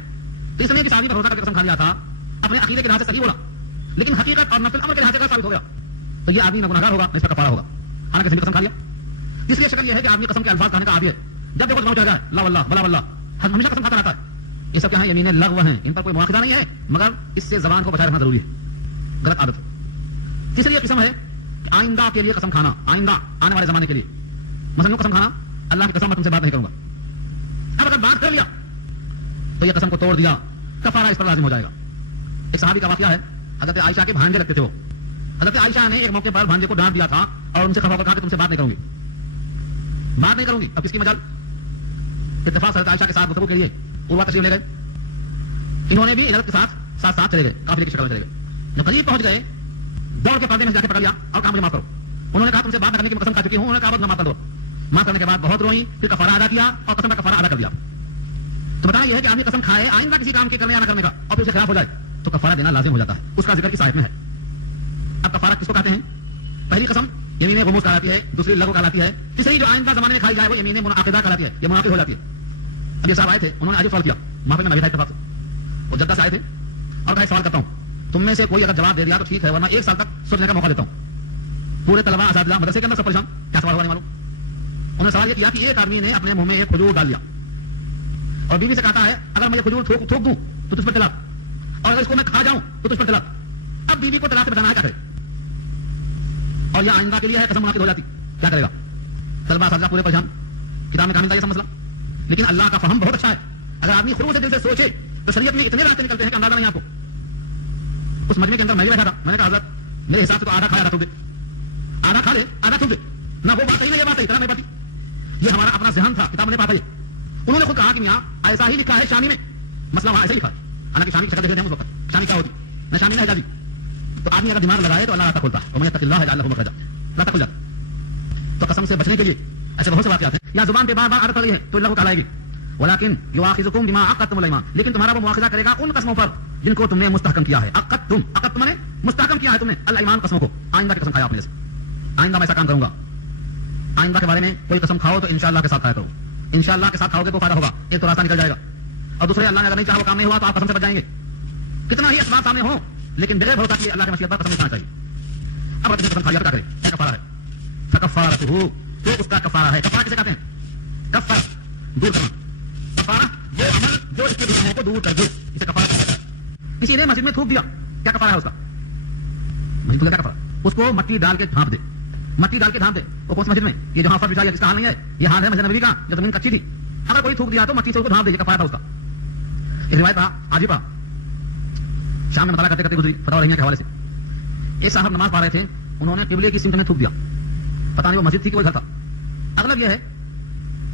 تو اس نے جس آدمی پر بھروسہ کر کے قسم کھا لیا تھا اپنے عقیدے کے لحاظ سے صحیح بولا لیکن حقیقت اور نفس الامر کے لحاظ سے غلط ثابت ہو گیا. تو یہ آدمی نہ گناہگار ہوگا نہ اس کا کفارہ ہوگا. حالانکہ کسی نے قسم کھا لیا. اس لیے شکل یہ ہے کہ آدمی قسم کے الفاظ کہنے کا عادی ہے. جب دیکھو چڑھ جائے لا واللہ بلا واللہ ہمیشہ قسم کھاتا رہتا ہے. یہ سب کیا ہے؟ یمینیں لغو ہیں. ان پر کوئی مواخذہ نہیں ہے مگر اس سے زبان کو بچائے رکھنا ضروری ہے. غلط عادت. تیسری یہ قسم ہے کہ آئندہ کے لیے قسم کھانا, آئندہ آنے والے زمانے کے لیے. مثلا یوں قسم کھانا اللہ کی قسم میں تم سے بات نہیں کروں گا. اب اگر بات کر لیا تو یہ قسم کو توڑ دیا, کفارہ اس پر لازم ہو جائے گا. ایک صحابی کا واقعہ ہے. حضرت عائشہ کے بھانجے لگتے تھے وہ. حضرت عائشہ نے ایک موقع پر بھانجے کو ڈانٹ دیا تھا اور ان سے خفا ہو کر کہا کہ تم سے بات نہیں کروں گی, بات نہیں کروں گی. اب کس کی مجال؟ اتفاق حضرت عائشہ کے ساتھ گفتگو کے لیے عروہ تشریف لے گئے. انہوں نے بھی حضرت کے ساتھ ساتھ چلے گئے, قافلے کی شکل میں چلے گئے. جب قریب پہنچ گئے دوڑ کے پردے میں جا کے پکڑ لیا اور کہا مجھے معاف کرو. انہوں نے کہا تم سے بات نہ کرنے کی قسم کھا چکی ہوں. انہوں نے کہا بس معاف کر دو. معاف کرنے کے بعد بہت روئی, پھر کفارہ ادا کیا اور قسم کا کفارہ ادا کر دیا. تو بتایا یہ ہے کہ آدمی قسم کھائے آئندہ کسی کام کے کرنے یا نہ کرنے کا اور پھر اسے خلاف ہو جائے تو کفارہ دینا لازم ہو جاتا ہے. اس کا ذکر اس آیت میں ہے. اب کفارہ کس کو کہتے ہیں؟ پہلی قسم یمین غموس کہلاتی ہے, دوسری لغو کہلاتی ہے, تیسری جو آئندہ زمانے میں کھائی جائے وہ یمین منعقدہ کہلاتی ہے. یہ منعقد ہو جاتی ہے. اب یہ صاحب آئے تھے, انہوں نے آج سوال کیا وہاں پہ میں نبی تھا اتفاق سے, وہ جدہ سے آئے تھے اور کہا سوال کرتا ہوں تم میں سے کوئی اگر جواب دے دیا تو ٹھیک ہے ورنہ 1 سال تک سوچنے کا موقع دیتا ہوں. پورے طلبہ اساتذہ مدرسے کے اندر سب پریشان, کیا سوال ہوا نہیں معلوم. انہوں نے سوال یہ کیا کہ ایک آدمی نے اپنے منہ میں ایک کھجور ڈال لیا اور بیوی سے کہتا ہے اگر میں یہ کھجور تھوک دوں تو تجھ پر طلاق, اور اگر اس کو میں کھا جاؤں تو تجھ پر طلاق. اب بیوی کو طلاق سے بچانا ہے کیا کرے؟ اور یہ آئندہ کے لیے ہے, قسم منعقد ہو جاتی, کیا کرے گا؟ طلبہ اساتذہ پورے پریشان. کتاب میں کہا ملتا ہے یہ سب مسئلہ, لیکن اللہ کا فہم بہت اچھا ہے. اگر آدمی خلوص سے دل سے سوچے تو شریعت میں اتنے راستے نکلتے ہیں کہ اندازہ نہیں آپ کو. اس مجمع کے اندر میں بھی بیٹھا تھا, میں نے کہا حضرت میرے حساب سے تو آدھا کھایا رکھو گے, آدھا کھا لے آدھا تھوک دے. نہ وہ بات صحیح نہ یہ بات صحیح, طرح نہیں پاتی. یہ ہمارا اپنا ذہن تھا, کتاب نے پاتا ہے. انہوں نے خود کہا کہ میاں ایسا ہی لکھا ہے شامی میں, مسئلہ وہاں ایسا ہی لکھا ہے. حالانکہ شامی کی شکل دیکھتے ہیں اس وقت شامی کیا ہوتی, میں شامی نہ حجازی. تو آدمی اگر دماغ لگائے تو اللہ راستہ کھولتا ہے, اور میں یتق اللہ یجعل لہ مخرجا, راستہ کھل جاتا. تو قسم سے بچنے کے لیے ایسے بہت سے واقعات ہیں. یا زبان پہ بار بار عادت ہو رہی ہے تو اللہ تعالیٰ آئے گی. ولکن یؤاخذکم بما عقدتم الایمان, لیکن تمہارا وہ مواخذہ کرے گا ان قسموں پر جن کو تم نے مستحکم کیا ہے. عقدتم نے مستحکم کیا ہے تم نے الایمان, قسموں کو. آئندہ کی قسم کھایا اپنے سے, آئندہ میں ایسا کام کروں گا. آئندہ کے بارے میں کوئی قسم کھاؤ تو انشاءاللہ کے ساتھ کھایا کرو. انشاءاللہ کے ساتھ کھاؤ گے تو فائدہ ہوگا, ایک تو راستہ نکل جائے گا, اور دوسرے اللہ نے اگر نہیں چاہا وہ کام نہیں ہوا تو آپ قسم سے بچ جائیں گے. کتنا ہی اسباب سامنے ہوں لیکن بغیر بھروسہ کیے اللہ کے مشیت پر قسم نہیں کھانا چاہیے. اب اگر قسم کھا لیا تو کیا کرے؟ کیا کفارہ ہے؟ فکفارتہ, تو اس کا کفارہ ہے. کفارہ کسے کہتے ہیں؟ کفر, دور کرنا. کفارہ وہ عمل جو اس کے گناہوں کو دور کر دے, اسے کفارہ کہا جاتا ہے. کسی نے مسجد میں تھوک دیا, کیا کفارہ ہے اس کا؟ مسجد میں کیا کفارہ؟ اس کو مٹی ڈال کے ڈھانپ دے, مٹی ڈال کے ڈھانپ دے. وہ کون سی مسجد میں؟ یہ جہاں فرش بچھایا جس کا حال نہیں ہے, یہ حال ہے مسجد نبوی کا جو زمین کچی تھی. اگر کوئی تھوک دیا تو مٹی سے اس کو ڈھانپ دے, یہ کفارہ تھا اس کا. ایک روایت پڑھا آج ہی پڑھا, شام میں مطالعہ کرتے کرتے گزری فتاوی رحیمیہ کے حوالے سے. ایک صاحب نماز پڑھ رہے تھے, انہوں نے قبلے کی سمت میں تھوک دیا. پتہ نہیں وہ مسجد تھی کہ کوئی گھر تھا. اغلب یہ ہے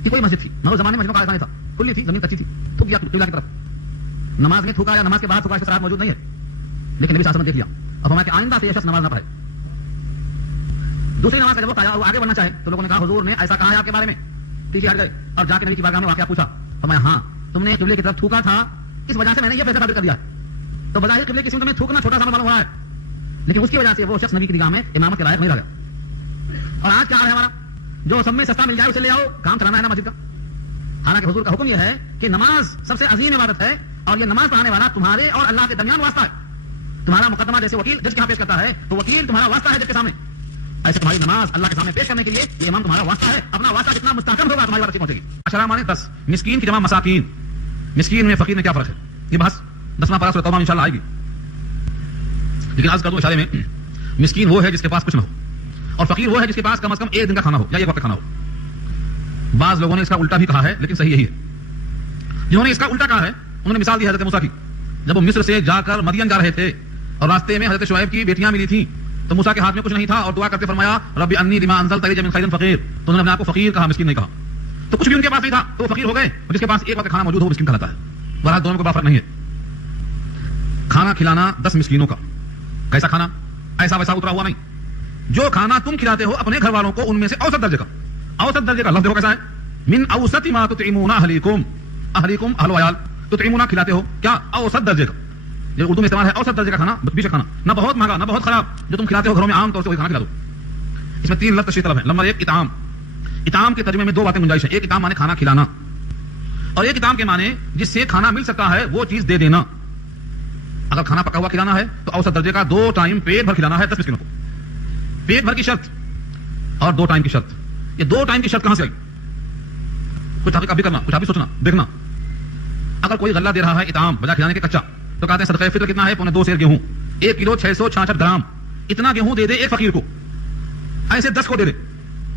کہ کوئی مسجد تھی, مگر زمانے میں مسجدوں کا ایسا نہیں تھا, کھلی تھی, زمین کچی تھی, تھوک دیا قبلہ کی طرف. نماز میں تھوکا یا نماز کے بعد تھوکا, اس کا موجود نہیں ہے, لیکن نبی صلی اللہ علیہ وسلم نے دیکھ لیا. اب ہمارے آئندہ سے یہ شخص نماز نہ پڑھے. دوسری نماز کا جب وقت آیا اور وہ آگے بڑھنا چاہے تو لوگوں نے کہا حضور نے ایسا کہا ہے آپ کے بارے میں. پیچھے ہٹ گئے اور جا کے نبی کی بارگاہ میں واقعہ پوچھا. فرمایا ہاں تم نے قبلے کی طرف تھوکا تھا, اس وجہ سے میں نے یہ فیصلہ ثابت کر دیا. تو بظاہر قبلے کی سمت میں تھوکنا چھوٹا سا معلوم ہو رہا ہے, لیکن اس کی وجہ سے وہ شخص نبی کی نگاہ میں امامت کے لائق نہیں رہ گیا. اور آج کیا ہے ہمارا, جو سب میں سستا مل جائے اسے لے آؤ, کام چلانا ہے نا مسجد کا. حالانکہ حضور کا حکم یہ ہے کہ نماز سب سے عظیم عبادت ہے, اور یہ نماز پڑھانے والا تمہارے اور اللہ کے درمیان واسطہ ہے. تمہارا مقدمہ جیسے وکیل جج کے یہاں پیش کرتا ہے تو وکیل تمہارا واسطہ ہے جج کے سامنے, ایسے تمہاری نماز اللہ کے سامنے پیش کرنے کے لیے یہ امام تمہارا واسطہ ہے. اپنا واسطہ جتنا مستحکم ہوگا تمہاری بات اچھی پہنچے گی. اشرا مانے 10, مسکین کی جمع مساکین. مسکین میں فقیر میں کیا فرق ہے؟ یہ بحث 10واں پارہ سورہ توبہ میں انشاءاللہ آئے گی, لیکن عرض کر دوں اشارے میں, مسکین وہ ہے جس کے پاس کچھ نہ ہو, اور فقیر وہ ہے جس کے پاس کم از کم ایک دن کا کھانا ہو یا ایک وقت کا کھانا ہو. بعض لوگوں نے اس کا الٹا بھی کہا ہے, لیکن صحیح یہی ہے. جنہوں نے اس کا الٹا کہا ہے انہوں نے مثال دی حضرت موسیٰ کی. جب وہ مصر سے جا کر مدین جا رہے تھے اور راستے میں حضرت شعیب کی بیٹیاں ملی تھیں, تو موسیٰ کے ہاتھ میں کچھ نہیں تھا اور دعا کرتے فرمایا رب انی بما انزلت الی من خیر فقیر. تو انہوں نے اپنے آپ کو فقیر کہا, مسکین نہیں کہا. تو کچھ بھی ان کے پاس نہیں تھا تو وہ فقیر ہو گئے, اور جس کے پاس ایک وقت کھانا موجود ہو مسکین کہلاتا ہے. بہرحال دونوں کو بڑا فرق نہیں ہے. کھانا کھلانا 10 مسکینوں کا. کیسا کھانا؟ ایسا ویسا اترا ہوا نہیں. جو کھانا تم کھلاتے ہو اپنے گھر والوں کو ان میں سے اوسط درجے کا. اوسط درجے کا لفظ دیکھو کیسا ہے, من اوسط ما تطعمون اہلیکم، اہلیکم اہل و عیال، تطعمون کھلاتے ہو کیا اوسط درجے کا، یہ اردو میں استعمال ہے اوسط درجے کا کھانا، بیچ کھانا، نہ بہت مہنگا نہ بہت خراب، جو تم کھلاتے ہو گھروں میں عام طور سے وہی کھانا کھلا دو. اس میں 3 لفظ تشریح طلب ہیں. نمبر 1 اطعام. اطعام کے ترجمے میں 2 باتیں گنجائش ہیں. ایک اطعام مانے کھانا کھلانا، اور ایک اطعام کے معنی جس سے کھانا مل سکتا ہے وہ چیز دے دینا. اگر کھانا پکا ہوا کھلانا ہے تو اوسط درجے کا 2 ٹائم پیٹ بھر کھلانا ہے 10 مسکینوں کو. پیٹ بھر کی شرط اور 2 ٹائم کی شرط. یہ 2 ٹائم کی شرط کہاں سے آئی؟ کچھ تحقیق بھی کرنا، کچھ بھی سوچنا دیکھنا. اگر کوئی غلہ دے رہا ہے اطعام بجا کھلانے کے کچا، تو کہتے ہیں صدقہ فطر کتنا ہے؟ 2.25 سیر گیہوں، 1 کلو 666 گرام. اتنا گیہوں دے دے ایک فقیر کو، ایسے 10 کو دے دے،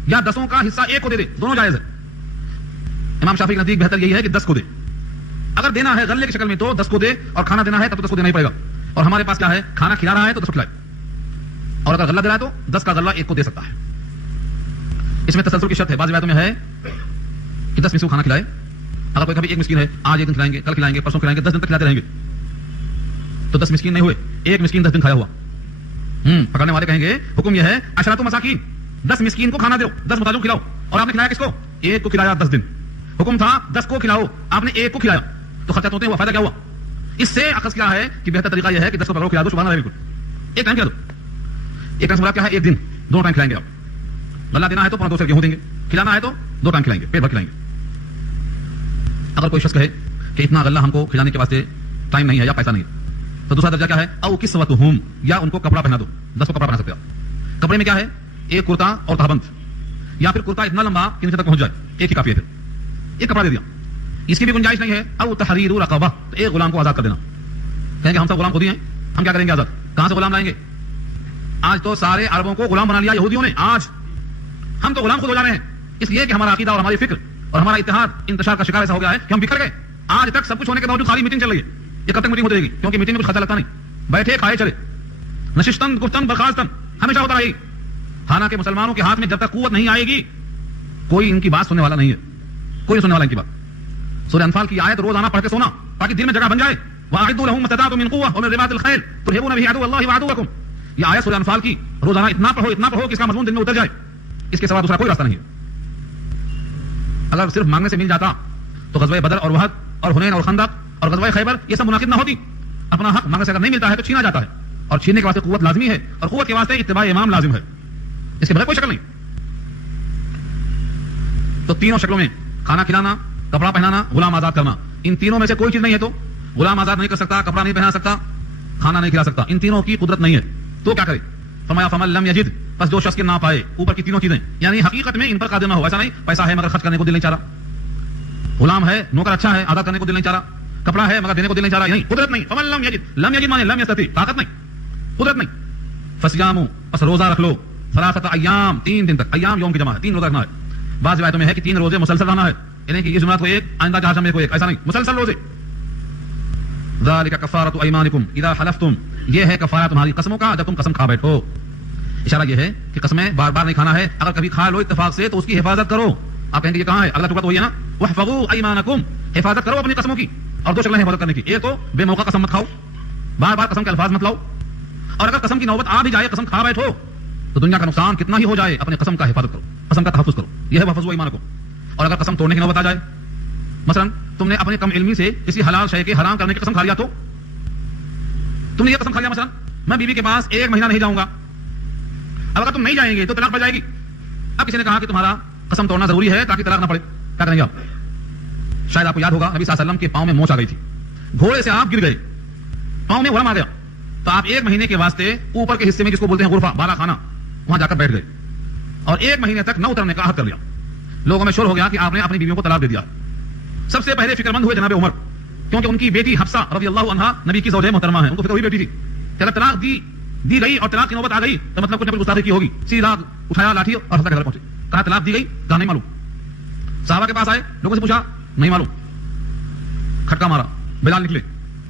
یا 10 کا حصہ 1 کو دے دے، دونوں جائز ہے. امام شافعی کے نزدیک بہتر یہی ہے کہ 10 کو دے. اگر دینا ہے غلے کی شکل میں تو 10 کو دے، اور کھانا دینا ہے تب تو 10 کو دینا ہی پڑے گا. اور ہمارے پاس کیا ہے؟ کھانا کھلا رہا ہے تو 10 کو کھلائے، اور اگر غلہ دے رہا ہے تو 10 کا غلہ 1 کو دے سکتا ہے. اس میں تسلسل کی شرط ہے. بعض روایتوں میں ہے کہ 10 مسکین کھانا کھلائے. اگر کوئی کبھی 1 مسکین ہے، آج 1 دن کھلائیں گے، کل کھلائیں گے، پرسوں کھلائیں گے، 10 دن تک کھلاتے رہیں گے، تو 10 مسکین نہیں ہوئے، 1 مسکین 10 دن کھایا ہوا. پکڑنے والے کہیں گے حکم یہ ہے عشرۃ مساکین، 10 مسکین کو کھانا دو، 10 محتاجوں کو کھلاؤ. اور آپ نے کھلایا کس کو؟ 1 کو کھلایا 10 دن. حکم تھا 10 کو کھلاؤ، آپ نے 1 کو کھلایا، تو خرچہ ہوتے ہوا، فائدہ کیا ہوا؟ اس سے اخذ کیا ہے کہ بہتر طریقہ یہ ہے کہ 10 کو پکڑو کھلا دو، سبحان اللہ، بالکل 1 ٹائم کھلا دو. 1 ٹائم سے کیا ہے؟ 1 دن 2 ٹائم کھلائیں گے. آپ غلہ دینا ہے تو 2 سیر گیہوں دیں گے، کھلانا ہے تو 2 ٹائم کھلائیں گے، پیٹ بھر کھلائیں گے. اگر کوئی شخص کہے کہ اتنا غلہ ہم کو کھلانے کے واسطے ٹائم نہیں ہے یا پیسہ نہیں ہے، تو دوسرا درجہ کیا ہے؟ او کسوتہم، یا ان کو کپڑا پہنا دو. 10 کو کپڑا پہنا سکتے ہو. کپڑے میں کیا ہے؟ 1 کرتا اور تہبند، یا پھر کرتا اتنا لمبا کہ نیچے تک پہنچ جائے، 1 ہی کافی ہے. پھر 1 کپڑا دے دیا. اس کی بھی گنجائش نہیں ہے. او تحریر رقبہ، تو 1 غلام کو آزاد کر دینا. کہیں گے ہم سب غلام خود ہی ہیں، ہم کیا کریں گے آزاد؟ کہاں سے غلام لائیں گے؟ آج تو سارے عربوں کو غلام بنا لیا یہودیوں نے. آج ہم تو غلام خود ہو جا رہے ہیں، اس لیے کہ ہمارا عقیدہ اور ہماری فکر اور ہمارا اتحاد انتشار کا شکار ایسا ہو گیا ہے کہ ہم بکھر گئے. آج تک سب کچھ ہونے کے باوجود خالی میٹنگ چل رہی ہے. یہ کب تک میٹنگ ہوتی رہے گی؟ کیونکہ میٹنگ میں کچھ خرچہ لگتا نہیں. بیٹھے کھائے چلے، نشستن گفتن برخاستن ہمیشہ ہوتا رہے گی. حالانکہ مسلمانوں کے ہاتھ میں جب تک قوت نہیں آئے گی، کوئی ان کی بات سننے والا نہیں ہے، کوئی سننے والا ان کی بات. سورہ انفال کی آیت روزانہ پڑھ کے سونا تاکہ دل میں جگہ بن جائے. وَأَعِدُّوا لَهُم مَا اسْتَطَعْتُم مِّن قُوَّةٍ وَمِن رِّبَاطِ الْخَيْلِ تُرْهِبُونَ بِهِ عَدُوَّ اللَّهِ وَعَدُوَّكُمْ. یہ آیت سورہ انفال کی روزانہ اتنا پڑھو کہ اس کا مضمون دل میں اتر جائے. اس کے سوا دوسرا کوئی راستہ نہیں ہے. اگر صرف مانگنے سے مل جاتا تو غزوہ بدر اور احد اور حنین اور خندق اور غزوہ خیبر یہ سب منعقد نہ ہوتی. اپنا حق مانگنے سے اگر نہیں ملتا ہے تو چھینا جاتا ہے، اور چھیننے کے واسطے قوت لازمی ہے، اور قوت کے واسطے اتباع امام لازم ہے. اس کے بغیر کوئی شکل نہیں. تو تینوں شکلوں میں کھانا کھلانا، کپڑا پہنانا، غلام آزاد کرنا، ان تینوں میں سے کوئی چیز نہیں ہے تو غلام آزاد نہیں کر سکتا، کپڑا نہیں پہنا سکتا، کھانا نہیں کھلا سکتا. ان تینوں کی قدرت نہیں ہے تو کیا کرے؟ فرمایا فمن لم یجد، بس جو شخص کے نہ پائے اوپر کی تینوں چیزیں، یعنی حقیقت میں ان پر قادر نہ ہو. ایسا نہیں پیسہ ہے مگر خرچ کرنے کو دل نہیں چاہ رہا، غلام ہے نوکر اچھا ہے آزاد کرنے کو دل نہیں چاہ رہا، کپڑا ہے مگر دینے کو دل نہیں چاہ رہا، نہیں قدرت نہیں. فمن لم یجد، لم یجد مانے لم یستطیع، طاقت نہیں، قدرت نہیں. فصیام، بس روزہ رکھ لو، 3 ایام، 3 دن تک. ایام یوم کی جمع ہے، 3 روزہ رکھنا ہے. بعض روایتوں میں ہے کہ 3 روزے مسلسل رہنا ہے، یعنی کہ یہ جمعرات کو ایک، آئندہ کے میں کو ایک، ایسا نہیں، مسلسل روزے. ذالک کفارۃ ایمانکم اذا حلفتم، یہ ہے کفارہ تمہاری قسموں کا جب تم قسم کھا بیٹھو. اشارہ یہ ہے کہ قسمیں بار بار نہیں کھانا ہے. اگر کبھی کھا لو اتفاق سے تو اس کی حفاظت کرو. آپ کہیں گے یہ کہاں ہے؟ اگلا ٹکڑا تو وہی ہے نا، واحفظوا ایمانکم، حفاظت کرو اپنی قسموں کی. اور 2 شکلیں حفاظت کرنے کی، ایک تو بے موقع قسم مت کھاؤ، بار بار قسم کے الفاظ مت لاؤ، اور اگر قسم کی نوبت آ بھی جائے قسم کھا بیٹھو تو دنیا کا نقصان کتنا ہی ہو جائے اپنی قسم کا حفاظت کرو، قسم کا تحفظ کرو. یہ ہے واحفظوا ایمانکم. اور اگر قسم توڑنے کی نوبت آ جائے، مثلا تم نے اپنی کم علمی سے کسی حلال شے کے حرام کرنے کی قسم کھا لیا، تو تم نے یہ قسم کھا لیا مثلا میں بیوی کے پاس 1 مہینہ نہیں جاؤں گا. اب اگر تم نہیں جائیں گے تو طلاق پڑ جائے گی. اب کسی نے کہا کہ تمہارا قسم توڑنا ضروری ہے تاکہ طلاق نہ پڑے، کیا کریں گے آپ؟ شاید آپ کو یاد ہوگا نبی صلی اللہ علیہ وسلم کے پاؤں میں موچ آ گئی تھی، گھوڑے سے آپ گر گئے، پاؤں میں ورم آ گیا، تو آپ 1 مہینے کے واسطے اوپر کے حصے میں جس کو بولتے ہیں غرفہ، بالا خانہ، وہاں جا کر بیٹھ گئے اور 1 مہینے تک نہ اترنے کا عہد کر لیا. لوگوں میں شور ہو گیا کہ آپ نے اپنی بیویوں کو طلاق دے دیا. سب سے پہلے فکر مند ہوئے جناب عمر، کیونکہ ان کی بیٹی حفصہ رضی اللہ عنہا نبی کی زوجہ محترمہ ہیں، ان کو فکر ہوئی بیٹی تھی کہ اگر طلاق دی گئی اور طلاق کی نوبت آ گئی تو مطلب کچھ نہ کچھ گستاخی کی ہوگی. سیدھا اٹھایا لاٹھی اور حضرت کے گھر پہنچے. کہا طلاق دی گئی؟ کہا نہیں معلوم. صحابہ کے پاس آئے، لوگوں سے پوچھا، نہیں معلوم. کھٹکا مارا، بلال نکلے،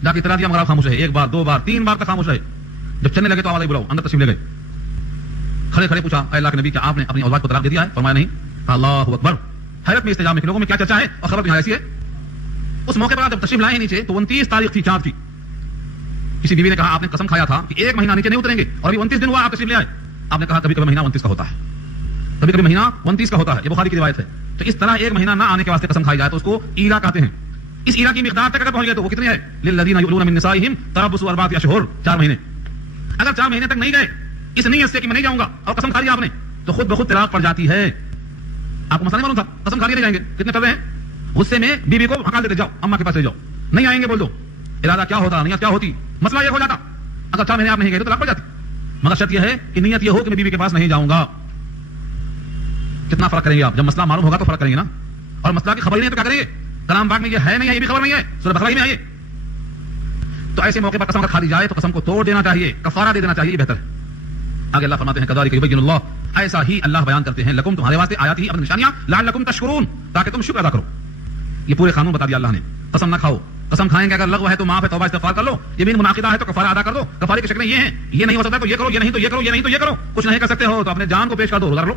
جا کے اطلاع دیا مگر آپ خاموش رہے. 1 بار 2 بار 3 بار تک خاموش رہے. جب چلنے لگے تو آواز بلاؤ، اندر تشریف لے گئے. کھڑے کھڑے پوچھا، اے اللہ کے نبی کیا آپ نے اپنی ازواج کو طلاق دے دیا ہے؟ فرمایا نہیں. اللہ اکبر. حیرت میں استجاب میں کہ لوگوں میں کیا چرچا ہے اور خبر بھی ایسی ہے. اس موقع پر جب تشریف لائے نیچے تو 29 تاریخ تھی، چاند کی. کسی بیوی نے کہا آپ نے قسم کھایا تھا کہ 1 مہینہ نیچے نہیں اتریں گے، اور ابھی 29 دن ہوا آپ تشریف لے آئے. آپ نے کہا کبھی کبھی مہینہ 29 کا ہوتا ہے. کبھی کبھی مہینہ 29 کا ہوتا ہے، یہ بخاری کی روایت ہے. تو اس طرح ایک مہینہ نہ آنے کے واسطے قسم کھائی جائے تو اس کو ایلا کہتے ہیں. اس ایلا کی مقدار تک اگر پہنچ گئے تو وہ کتنی ہے؟ للذین یؤلون من نسائہم تربص 4 اشہر، 4 مہینے. اگر 4 مہینے تک نہیں گئے اس نیت سے کہ میں نہیں جاؤں گا اور قسم کھا لیا آپ نے تو خود بخود طلاق پڑ جاتی ہے. آپ کو مسئلہ نہیں معلوم تھا، قسم کھا لیے نہیں جائیں گے، کتنے طرح ہیں. غصے میں بیوی کو ہکال دیتے، جاؤ اماں کے پاس لے جاؤ، نہیں آئیں گے بول دو. ارادہ کیا ہوتا، نیت کیا ہوتی، مسئلہ یہ ہو جاتا. اگر 4 مہینے آپ نہیں گئے تو طلاق پڑ جاتی. مگر شرط یہ ہے کہ نیت یہ ہو کہ میں بیوی کے پاس نہیں جاؤں گا. کتنا فرق کریں گے آپ؟ جب مسئلہ معلوم ہوگا تو فرق کریں گے نا. اور مسئلہ کی خبر ہی نہیں تو کیا کریں گے؟ کلام باغ میں یہ ہے نہیں ہے یہ بھی خبر نہیں ہے، سورہ بقرہ میں آئیے. تو ایسے موقع پر قسم اگر کھا دی جائے تو قسم کو توڑ دینا چاہیے، کفارہ دے دینا چاہیے، یہ بہتر ہے. آگے اللہ فرماتے ہیں کذالک یبین اللہ، ایسا ہی اللہ بیان کرتے ہیں لکم تمہارے واسطے آیات ہی اپنی نشانیاں لعلکم تشکرون، تاکہ تم شکر ادا کرو. یہ پورے قانون بتا دیا اللہ نے. قسم نہ کھاؤ، قسم کھائیں گے اگر لغو ہے تو معاف ہے، توبہ استغفار کر لو. یمین منعقدہ ہے تو کفارہ ادا کر دو. کفارے کی شکلیں یہ ہیں، یہ نہیں ہو سکتا تو یہ کرو، یہ نہیں تو یہ کرو، یہ نہیں تو یہ کرو. کچھ نہیں کر سکتے ہو تو اپنے جان کو پیش کر دو، روزہ رکھ لو.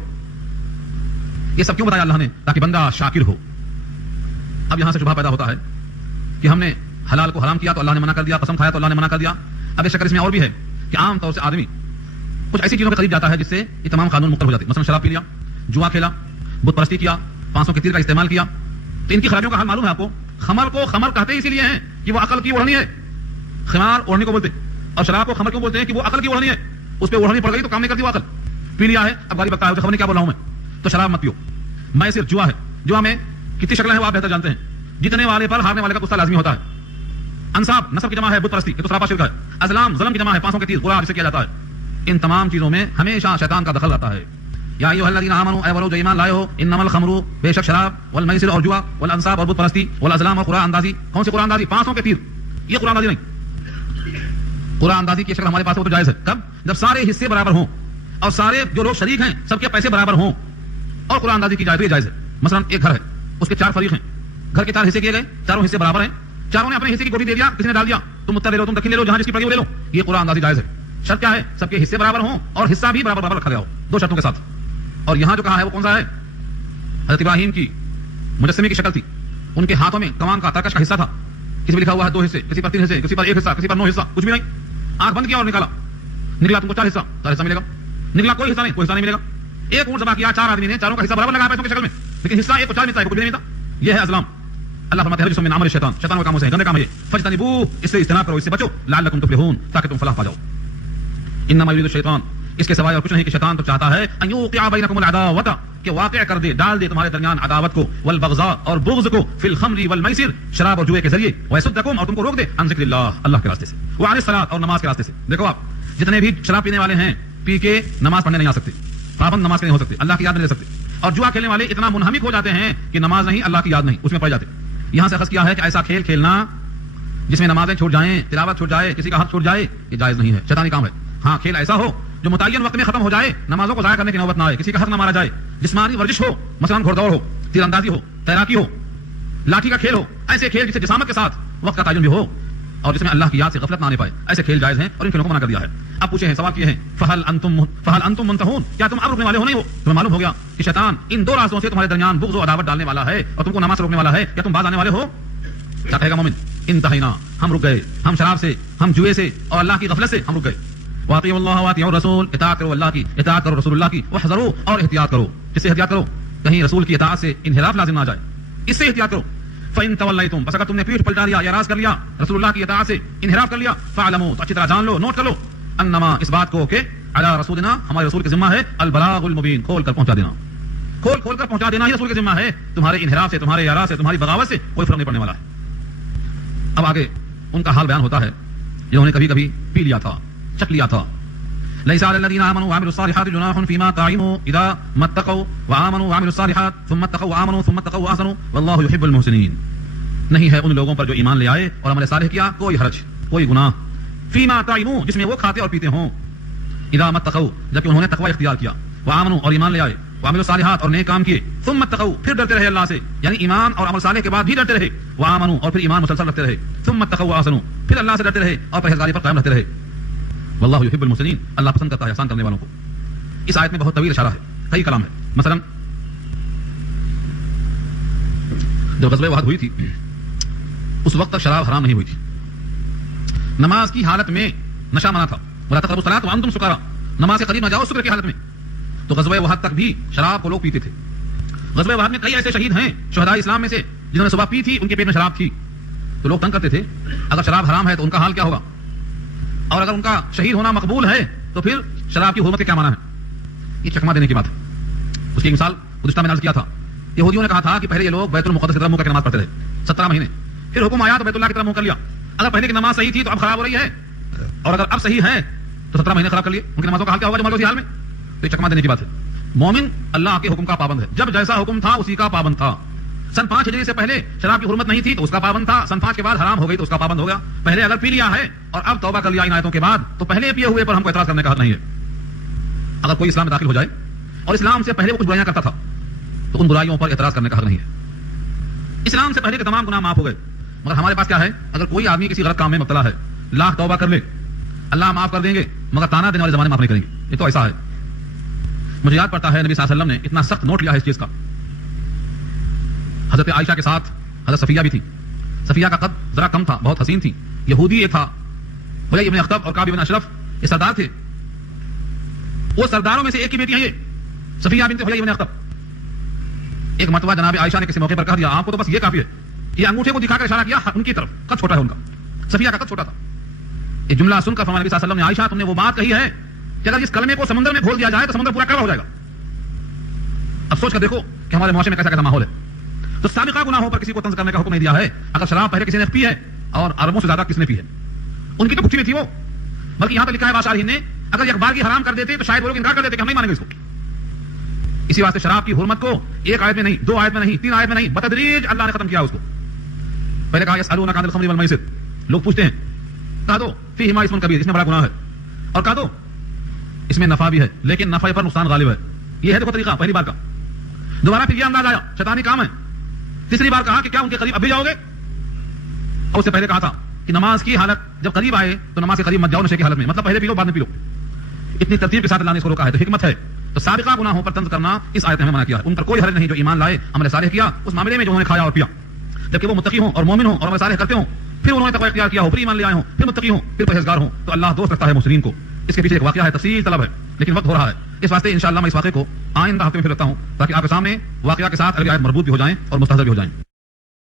یہ سب کیوں بتایا اللہ نے؟ تاکہ بندہ شاکر ہو. اب یہاں سے شبہ پیدا ہوتا ہے کہ ہم نے حلال کو حرام کیا تو اللہ نے منع کر دیا، قسم کھایا تو اللہ نے منع کر دیا. اب ایک شکل اس میں اور بھی ہے کہ عام طور سے آدمی کچھ ایسی چیزوں کے قریب جاتا ہے جس سے یہ تمام قانون مختلف ہو جاتے ہیں. مثلا شراب پی لیا، جوا کھیلا، بت پرستی کیا، 500 کے تیر کا استعمال کیا. تو ان کی خرابیوں کا حال معلوم ہے آپ کو. خمر کو خمر کہتے ہی اسی لیے ہیں کہ وہ عقل کی اوڑھنی ہے. خمار اوڑھنے کو بولتے. اور شراب کو خمر کیوں بولتے ہیں؟ کہ وہ عقل کی اوڑھنی ہے. اس پہ اوڑھنی پڑ گئی تو کام نہیں کرتی وہ عقل. پی لیا ہے اب گاڑی بکتا ہے تو خبر نہیں کیا بول رہا ہوں میں. تو شراب مت پیو. میں صرف جوا ہے. جوا میں کتنی شکلیں ہیں وہ آپ بہتر جانتے ہیں. جتنے والے پر ہارنے والے کا غصہ لازمی ہوتا ہے. انصاب نسب کی جمع ہے، بت پرستی یہ تو سراپا شرک ہے. ازلام ظلم کی جمع ہے، 500 کے تیر غرار جسے کیا جاتا ہے. ان تمام چیزوں میں ہمیشہ شیطان کا دخل رہتا ہے. یا ایھا الذین آمنوا اے وہ جو ایمان لائے ہو، انما الخمر بے شک شراب، والمیسر اور جوا، والانصاب اور بت پرستی، والازلام اور قرآن اندازی. کون سی قرآن اندازی؟ 500 کے تیر. یہ قرآن اندازی نہیں. قرآن اندازی کی شکل ہمارے پاس ہو تو جائز ہے. کب؟ جب سارے حصے برابر ہوں اور سارے جو لوگ شریک ہیں سب کے پیسے برابر ہوں اور قرآن اندازی کی جائے تو یہ جائز ہے. مثلا ایک گھر ہے، اس کے 4 فریق ہیں، گھر کے 4 حصے کیے گئے، چاروں حصے برابر ہیں، چاروں نے اپنے حصے کی گوٹی دے دیا، کسی نے ڈال دیا، تم اتر لے لو، تم دکھن لے لو، جہاں جس کی پڑی وہ لے لو. یہ قرآن اندازی جائز ہے. شرط کیا ہے؟ سب کے حصے برابر ہوں اور حصہ بھی برابر برابر رکھا گیا ہو، 2 شرطوں کے ساتھ. اور یہاں جو کہا ہے وہ کون سا ہے؟ حضرت ابراہیم کی مجسمے کی شکل تھی، ان کے ہاتھوں میں کمان کا ترکش کا حصہ تھا. کسی میں لکھا ہوا ہے 2 حصے، کسی پر 3 حصے، کسی پر 1 حصہ، کسی پر 9 حصہ، کچھ بھی نہیں. آنکھ بند کیا اور نکلا تم کو 4 حصہ، 4 حصہ ملے گا. نکلا کوئی حصہ نہیں، کوئی حصہ نہیں ملے گا. ایک اونٹ ذبح کیا 4 آدمی نے، چاروں کا حصہ برابر لگا پیسوں کی شکل میں، لیکن حصہ ایک کو 4 ملتا ہے، کوئی بھی نہیں ملتا. یہ ہے ازلام. اللہ فرماتے ہیں من عمل شیطان، شیطان کے کاموں سے ہے، گندے کام ہے. فاجتنبوہ، اس سے اجتناب کرو، اس سے بچو، لعلکم تفلحون، تاکہ تم فلاح پا جاؤ. انما یرید الشیطان، اس کے سوائے اور کچھ نہیں کہ شیطان تو چاہتا ہے ان یوقع بینکم العداوۃ، کہ واقع کر دے، ڈال دے تمہارے درمیان عداوت کو، والبغضاء اور بغض کو، فی الخمر والمیسر، شراب اور جوئے کے ذریعے، ویصدکم اور تم کو روک دے، عن ذکر اللہ، اللہ کے راستے سے، وعن الصلاۃ اور نماز کے راستے سے. دیکھو آپ جتنے بھی شراب پینے والے ہیں پی کے نماز پڑھنے نہیں آ سکتے، پابند نماز کے نہیں ہو سکتے، اللہ کی یاد نہیں لے سکتے. اور جوا کھیلنے والے اتنا منہمک ہو جاتے ہیں کہ نماز نہیں، اللہ کی یاد نہیں، اس میں پڑ جاتے. یہاں سے اخذ کیا ہے کہ ایسا کھیل کھیلنا جس میں نمازیں چھوٹ جائیں، تلاوت چھوٹ جائے، کسی کا حق چھوٹ جائے، یہ جائز نہیں ہے، شیطانی کام ہے. ہاں کھیل ایسا ہو جو متعین وقت میں ختم ہو جائے، نمازوں کو ضائع کرنے کی نوبت نہ آئے، کسی کا حق نہ مارا جائے. جسمانی ورزش ہو، مثلا گھوڑ دوڑ ہو، تیر اندازی ہو، تیراکی ہو، لاٹھی کا کھیل ہو، ایسے کھیل جسے جسامت کے ساتھ وقت کا تعین بھی ہو اور جس میں اللہ کی یاد سے غفلت نہ آنے پائے، ایسے کھیل جائز ہیں اور ان کھیلوں کو منع کر دیا ہے. اب پوچھے ہیں، سوال کیے ہیں، فہل انتم منتہون، کیا تم اب رکنے والے ہو؟ نہیں ہو. تمہیں معلوم ہو گیا کہ شیطان ان 2 راستوں سے تمہارے درمیان بغض و عداوت ڈالنے والا ہے اور تم کو نماز سے روکنے والا ہے. کیا تم باز آنے والے ہو؟ کیا کہے گا مومن؟ انتہینا، ہم رک گئے، ہم شراب سے، ہم جوئے سے اور اللہ کی غفلت سے ہم رک گئے. واطیعوا اللہ واطیعوا الرسول، اطاعت کرو اللہ کی، اطاعت کرو رسول اللہ کی. واحذروا، اور احتیاط کرو. کس سے احتیاط کرو؟ کہیں رسول کی اطاعت سے انحراف لازم نہ آ جائے، اس سے احتیاط کرو. فإن تولیتم، بس اگر تم نے پیٹھ پلٹا لیا، اعراض کر لیا، رسول اللہ کی اطاعت سے انحراف کر لیا، فاعلموا، تو اچھی طرح جان لو، نوٹ کر لو، انما، اس بات کو کہ علی رسولنا، ہمارے رسول کے ذمہ ہے البلاغ المبین، کھول کر پہنچا دینا. کھول کر پہنچا دینا ہی رسول کے ذمہ ہے. تمہارے انحراف سے، تمہارے اعراض سے، تمہاری بغاوت سے کوئی فرق نہیں پڑنے والا ہے. اب آگے ان کا حال بیان ہوتا ہے جنہوں نے کبھی کبھی پی لیا تھا، چکھ لیا تھا. ليس على الذين آمنوا وعملوا الصالحات جناح فيما طعموا إذا ما اتقوا وآمنوا وعملوا الصالحات ثم اتقوا وآمنوا ثم اتقوا وأحسنوا والله يحب المحسنين. نہیں ہے ان لوگوں پر جو ایمان لے آئے اور عمل صالح کیا کوئی حرج، کوئی گناہ، فيما طعموا، جس میں وہ کھاتے اور پیتے ہوں، إذا ما اتقوا، جبکہ انہوں نے تقوی اختیار کیا، وآمنوا اور ایمان لے آئے، وعملوا الصالحات اور نیک کام کیے، ثم اتقوا پھر ڈرتے رہے اللہ سے، یعنی ایمان اور عمل صالح کے بعد بھی ڈرتے رہے، وآمنوا اور پھر ایمان مسلسل رکھتے رہے، ثم اتقوا وأحسنوا پھر اللہ سے ڈرتے رہے اور پرہیزگاری پر قائم رہتے رہے. واللہ یحب المحسنین، اللہ پسند کرتا ہے احسان کرنے والوں کو. اس آیت میں بہت طویل اشارہ ہے، کئی کلام ہے. مثلا جب غزوہ احد ہوئی تھی اس وقت تک شراب حرام نہیں ہوئی تھی. نماز کی حالت میں نشہ منع تھا. ولا تقربوا الصلاۃ وانتم سکارى، نماز کے قریب نہ جاؤ سکر کی حالت میں. تو غزوہ وحد تک بھی شراب کو لوگ پیتے تھے. غزوہ وحد میں کئی ایسے شہید ہیں شہداء اسلام میں سے جنہوں نے صبح پی تھی, ان کے پیٹ میں شراب تھی, تو لوگ تنگ کرتے تھے اگر شراب حرام ہے تو ان کا حال کیا ہوگا, اور اگر ان کا شہید ہونا مقبول ہے تو پھر شراب کی حرمت کے کیا معنی ہے. یہ چکما دینے کی بات ہے. اس کی مثال گزشتہ میں عرض کیا تھا. یہودیوں نے کہا تھا کہ پہلے یہ لوگ بیت المقدس کی طرف منہ کر کے نماز پڑھتے رہے 17 مہینے, پھر حکم آیا تو بیت اللہ کی طرف منہ کر لیا. اگر پہلے کی نماز صحیح تھی تو اب خراب ہو رہی ہے, اور اگر اب صحیح ہے تو 17 مہینے خراب کر لیے. ان کی نمازوں کا حال کیا ہوگا جو مر گئے اسی حال میں. تو یہ چکما دینے کی بات ہے. مومن اللہ کے حکم کا پابند ہے. جب جیسا حکم تھا اسی کا پابند تھا. سن 5 ہجری سے پہلے شراب کی حرمت نہیں تھی تو اس کا پابند تھا. سن 5 کے بعد حرام ہو گئی تو اس کا پابند ہو گیا. پہلے اگر پی لیا ہے اور اب توبہ کر لیا ان آیتوں کے بعد تو پہلے پیے ہوئے پر ہم کو اعتراض کرنے کا حق نہیں ہے. اگر کوئی اسلام میں داخل ہو جائے اور اسلام سے پہلے وہ کچھ برائیاں کرتا تھا تو ان برائیوں پر اعتراض کرنے کا حق نہیں ہے. اسلام سے پہلے کے تمام گناہ معاف ہو گئے, مگر ہمارے پاس کیا ہے, اگر کوئی آدمی کسی غلط کام میں مبتلا ہے, لاکھ توبہ کر لے, اللہ معاف کر دیں گے, مگر تانا دینے والے زمانے معاف نہیں کریں گے. یہ تو ایسا ہے. مجھے یاد پڑتا ہے نبی صلی اللہ علیہ وسلم نے اتنا سخت نوٹ لیا ہے اس چیز کا. حضرت عائشہ کے ساتھ حضرت صفیہ بھی تھی. صفیہ کا قد ذرا کم تھا, بہت حسین تھی. یہودی یہ تھا, حیی ابن اخطب اور کعب ابن اشرف یہ سردار تھے. وہ سرداروں میں سے ایک کی بیٹی ہیں یہ صفیہ بنت حیی ابن اخطب. ایک مرتبہ جناب عائشہ نے کسی موقع پر کہا دیا آپ کو تو بس یہ کافی ہے. یہ انگوٹھے کو دکھا کر اشارہ کیا ان کی طرف, قد چھوٹا ہے ان کا, صفیہ کا قد چھوٹا تھا. یہ جملہ سن کر فرمایا نبی صلی اللہ علیہ وسلم نے عائشہ تم نے وہ بات کہی ہے کہ اگر اس کلمے کو سمندر میں کھول دیا جائے تو سمندر پورا کڑوا ہو جائے گا. اب سوچ کر دیکھو کہ ہمارے معاشرے میں کیسا کیسا ماحول ہے. تو سابقہ گناہوں پر کسی کو طنز کرنے کا حکم نہیں دیا ہے. اگر شراب پہلے کسی نے پی ہے اور اربوں سے زیادہ کس نے پی ہے, ان کی تو گٹھی میں تھی وہ, بلکہ یہاں پہ لکھا ہے بادشاہ نے اگر یہ اخبار کی حرام کر دیتے تو شاید وہ لوگ انکار کر دیتے کہ ہم نہیں مانیں گے اس کو. اسی واسطے شراب کی حرمت کو ایک آیت میں نہیں, 2 آیت میں نہیں, 3 آیت میں نہیں, بتدریج اللہ نے ختم کیا اس کو. پہلے کہا یسألونک عن الخمر والمیسر, لوگ پوچھتے ہیں, کہا دو فیہما اسم کبیر, اس میں بڑا گناہ ہے, اور کہا دو اس میں نفع بھی ہے لیکن نفع پر نقصان غالب ہے. یہ ہے دیکھو طریقہ پہلی بار کا. دوبارہ پھر یہ انداز آیا, شیطانی کام ہے. تیسری بار کہا کہ کیا ان کے قریب اب بھی جاؤ گے, اور اس سے پہلے کہا تھا کہ نماز کی حالت جب قریب آئے تو نماز کے قریب مت جاؤ نشے کی حالت میں, مطلب پہلے پی لو بعد میں پی لو. اتنی ترتیب کے ساتھ اللہ نے اس کو روکا ہے, تو حکمت ہے. تو سابقہ گناہوں پر طنز کرنا اس آیت میں منع کیا ہے. ان پر کوئی حرج نہیں جو ایمان لائے, عمل صالح کیا اس معاملے میں جو انہوں نے کھایا اور پیا, جبکہ وہ متقی ہوں اور مومن ہوں اور عمل صالح کرتے ہوں, پھر انہوں نے تقوی اختیار کیا ہو, پھر ایمان لے آئے ہوں, پھر متقی ہوں, پھر پرہیزگار ہوں, تو اللہ دوست رکھتا ہے محسنین کو. اس کے پیچھے ایک واقعہ ہے, تفصیل طلب ہے, لیکن وقت ہو رہا ہے. اس واسطے انشاءاللہ میں اس واقعے کو آئندہ ہفتے میں پھر رکھتا ہوں تاکہ آپ کے سامنے واقعہ کے ساتھ اگلی آیت مربوط بھی ہو جائیں اور مستحضر بھی ہو جائیں.